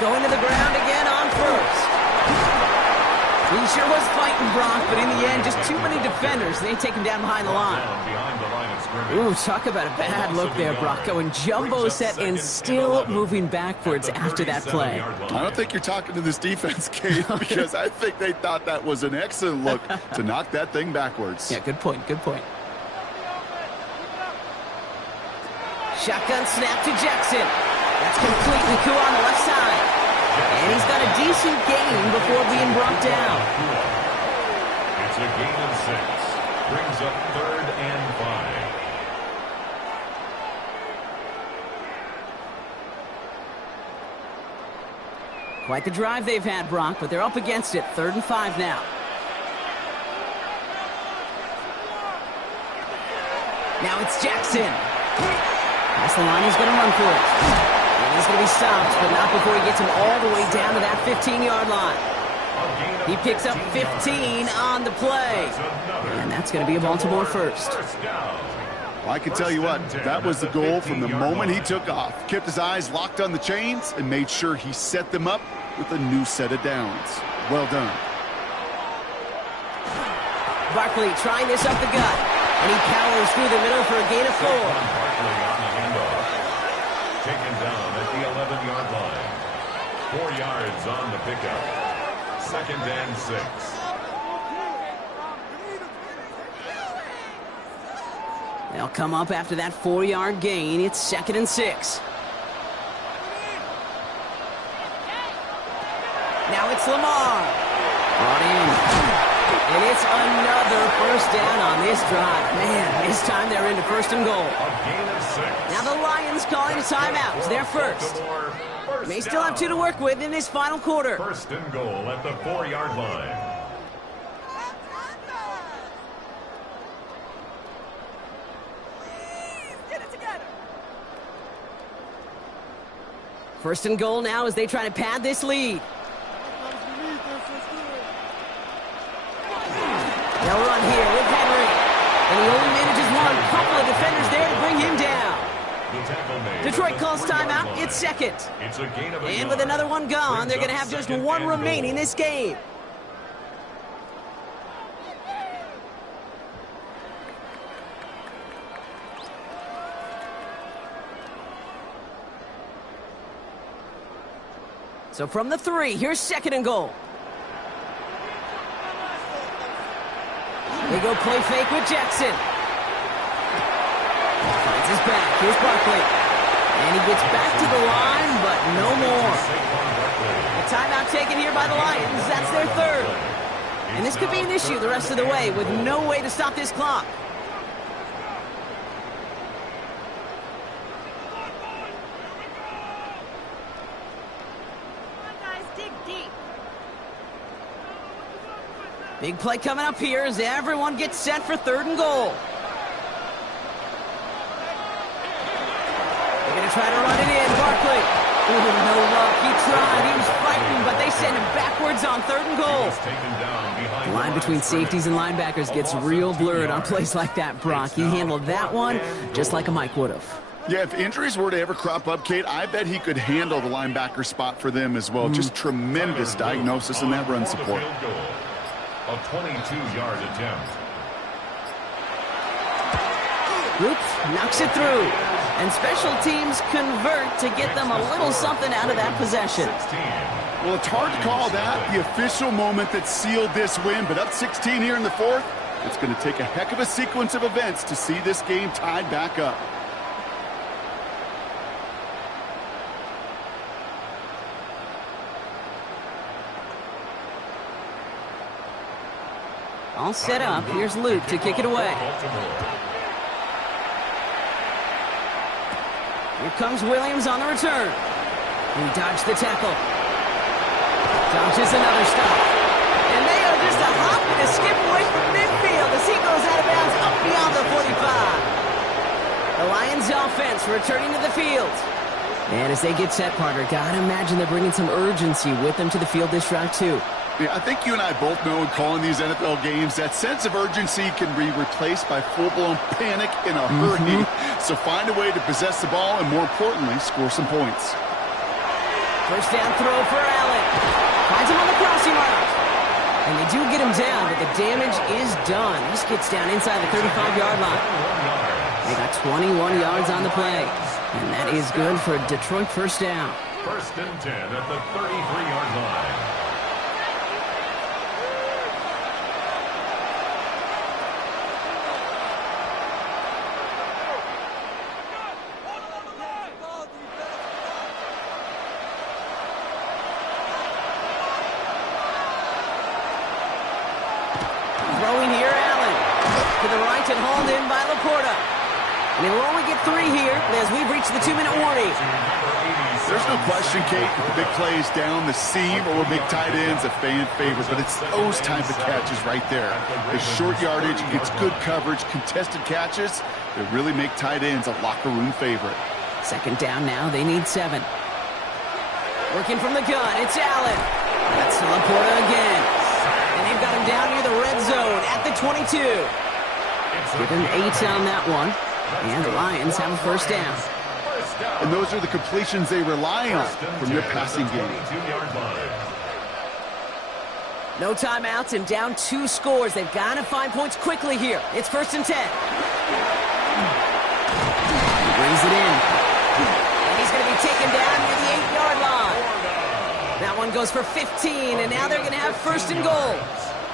Going to the ground again on first. He sure was fighting, Brock, but in the end, just too many defenders. They take him down behind the line. Ooh, talk about a bad look there, Brock. Going jumbo set and still moving backwards after that play. I don't think you're talking to this defense, Kate, because I think they thought that was an excellent look to knock that thing backwards. Yeah, good point, good point. Shotgun snap to Jackson. That's completely cool on the left side. And he's got a decent gain before being brought down. It's a gain of 6. Brings up 3rd and 5. Quite the drive they've had, Brock, but they're up against it. 3rd and 5 now. Now it's Jackson. That's the line he's going to run for it. And he's going to be stopped, but not before he gets him all the way down to that 15-yard line. He picks up 15 on the play. And that's going to be a Baltimore first. Well, I can tell you what, that was the goal from the moment he took off. Kept his eyes locked on the chains and made sure he set them up with a new set of downs. Well done. Barkley trying this up the gut. And he powers through the middle for a gain of 4. Taken down at the 11-yard line. 4 yards on the pickup. 2nd and 6. They'll come up after that 4-yard gain. It's 2nd and 6. Now it's Lamar. Brought in. And it's another first down on this drive. Man, this time they're into 1st and goal. A gain of 6. Now the Lions calling a timeout. They're first. May still have 2 to work with in this final quarter. 1st and goal at the 4-yard line. First and goal now as they try to pad this lead. They'll run here with Henry. And he only manages one. Couple of defenders there to bring him down. Detroit calls timeout. It's 2nd. It's a gain of a And with another one gone, they're going to have just 1 remaining this game. So from the 3, here's 2nd and goal. They go play fake with Jackson. Finds his back. Here's Barkley. And he gets back to the line, but no more. A timeout taken here by the Lions. That's their 3rd. And this could be an issue the rest of the way with no way to stop this clock. Big play coming up here as everyone gets set for 3rd and goal. They're going to try to run it in. Barkley. Ooh, no luck. He tried. He was fighting, but they send him backwards on 3rd and goal. The line between safeties and linebackers gets real blurred on plays like that, Brock. He handled that one just like a Mike would have. Yeah, if injuries were to ever crop up, Kate, I bet he could handle the linebacker spot for them as well. Just tremendous diagnosis in that run support. A 22-yard attempt. Oops, knocks it through. And special teams convert to get them a little something out of that possession. Well, it's hard to call that the official moment that sealed this win, but up 16 here in the 4th, it's going to take a heck of a sequence of events to see this game tied back up. All set up. Here's Luke to kick it away. Here comes Williams on the return. He dodged the tackle. Dodges another stop. And they are just a hop and a skip away from midfield as he goes out of bounds up beyond the 45. The Lions offense returning to the field. And as they get set, partner, gotta imagine they're bringing some urgency with them to the field this round, too. Yeah, I think you and I both know in calling these NFL games that sense of urgency can be replaced by full-blown panic in a hurry. So find a way to possess the ball and, more importantly, score some points. First down throw for Allen. Finds him on the crossing route. And they do get him down, but the damage is done. He just gets down inside the 35-yard line. They got 21 yards on the play. And that is good for a Detroit first down. First and 10 at the 33-yard line. Throwing here, Allen. To the right and hauled in by Laporta. And they will only get 3 here as we've reached the 2-minute warning. There's no question, Kate, the big plays down the seam or big tight ends, a fan favorite, but it's those type of catches right there. The short yardage, gets good coverage, contested catches that really make tight ends a locker room favorite. Second down now, they need 7. Working from the gun, it's Allen. That's Laporta again. And they've got him down near the red zone at the 22. Give him 8 on that one. And the Lions have a first down. And those are the completions they rely on from their passing game. No timeouts and down 2 scores. They've got to find points quickly here. It's first and 10. He brings it in. And he's going to be taken down near the 8-yard line. That one goes for 15, and now they're going to have first and goal.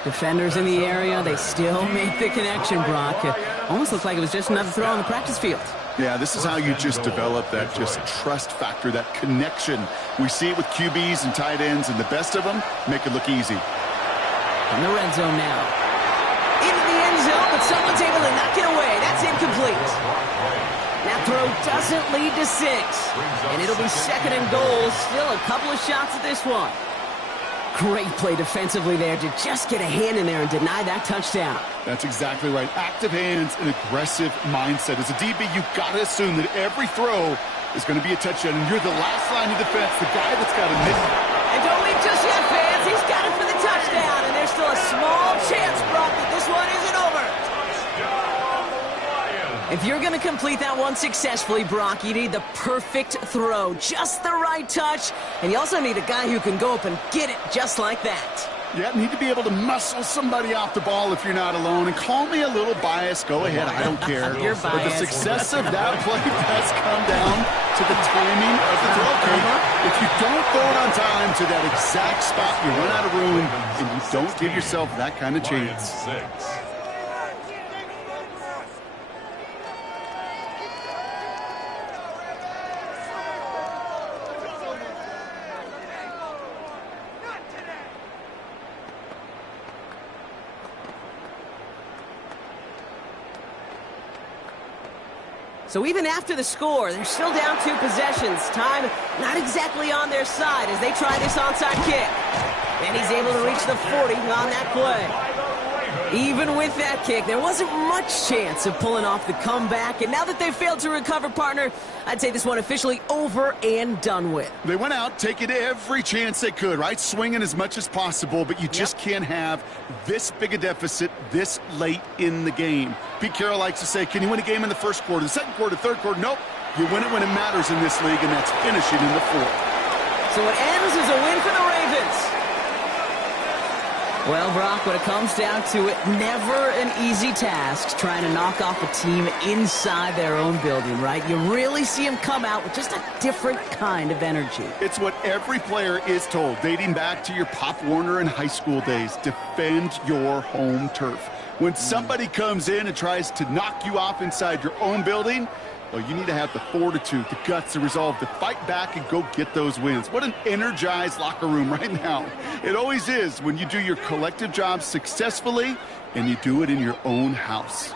Defenders in the area, they still make the connection, Brock. It almost looks like it was just another throw on the practice field. Yeah, this is how you just develop that just trust factor, that connection. We see it with QBs and tight ends, and the best of them make it look easy. In the red zone now. Into the end zone, but someone's able to knock it away. That's incomplete. That throw doesn't lead to 6. And it'll be second and goal. Still a couple of shots at this one. Great play defensively there to just get a hand in there and deny that touchdown. That's exactly right. Active hands and aggressive mindset. As a DB, you've got to assume that every throw is going to be a touchdown, and you're the last line of defense, the guy that's got to miss it. And don't leave just yet, fans. He's got it for the touchdown, and there's still a small chance, Brock, that this one isn't over. If you're going to complete that one successfully, Brock, you need the perfect throw, just the right touch, and you also need a guy who can go up and get it just like that. Yeah, need to be able to muscle somebody off the ball if you're not alone. And call me a little biased. Go ahead, I don't care. You're biased. But the success of that play does come down to the timing of the throw. If you don't throw it on time to that exact spot, you run out of room, and you don't give yourself that kind of chance. So even after the score, they're still down 2 possessions. Time not exactly on their side as they try this onside kick. And he's able to reach the 40 on that play. Even with that kick, there wasn't much chance of pulling off the comeback. And now that they've failed to recover, partner, I'd say this one officially over and done with. They went out taking every chance they could, right? Swinging as much as possible, but you just can't have this big a deficit this late in the game. Pete Carroll likes to say, can you win a game in the first quarter, the second quarter, third quarter? Nope. You win it when it matters in this league, and that's finishing in the 4th. So it ends as a win for the Ravens. Well, Brock, when it comes down to it, never an easy task trying to knock off a team inside their own building, right? You really see them come out with just a different kind of energy. It's what every player is told, dating back to your Pop Warner and high school days. Defend your home turf. When somebody comes in and tries to knock you off inside your own building, well, you need to have the fortitude, the guts, the resolve to fight back and go get those wins. What an energized locker room right now. It always is when you do your collective job successfully and you do it in your own house.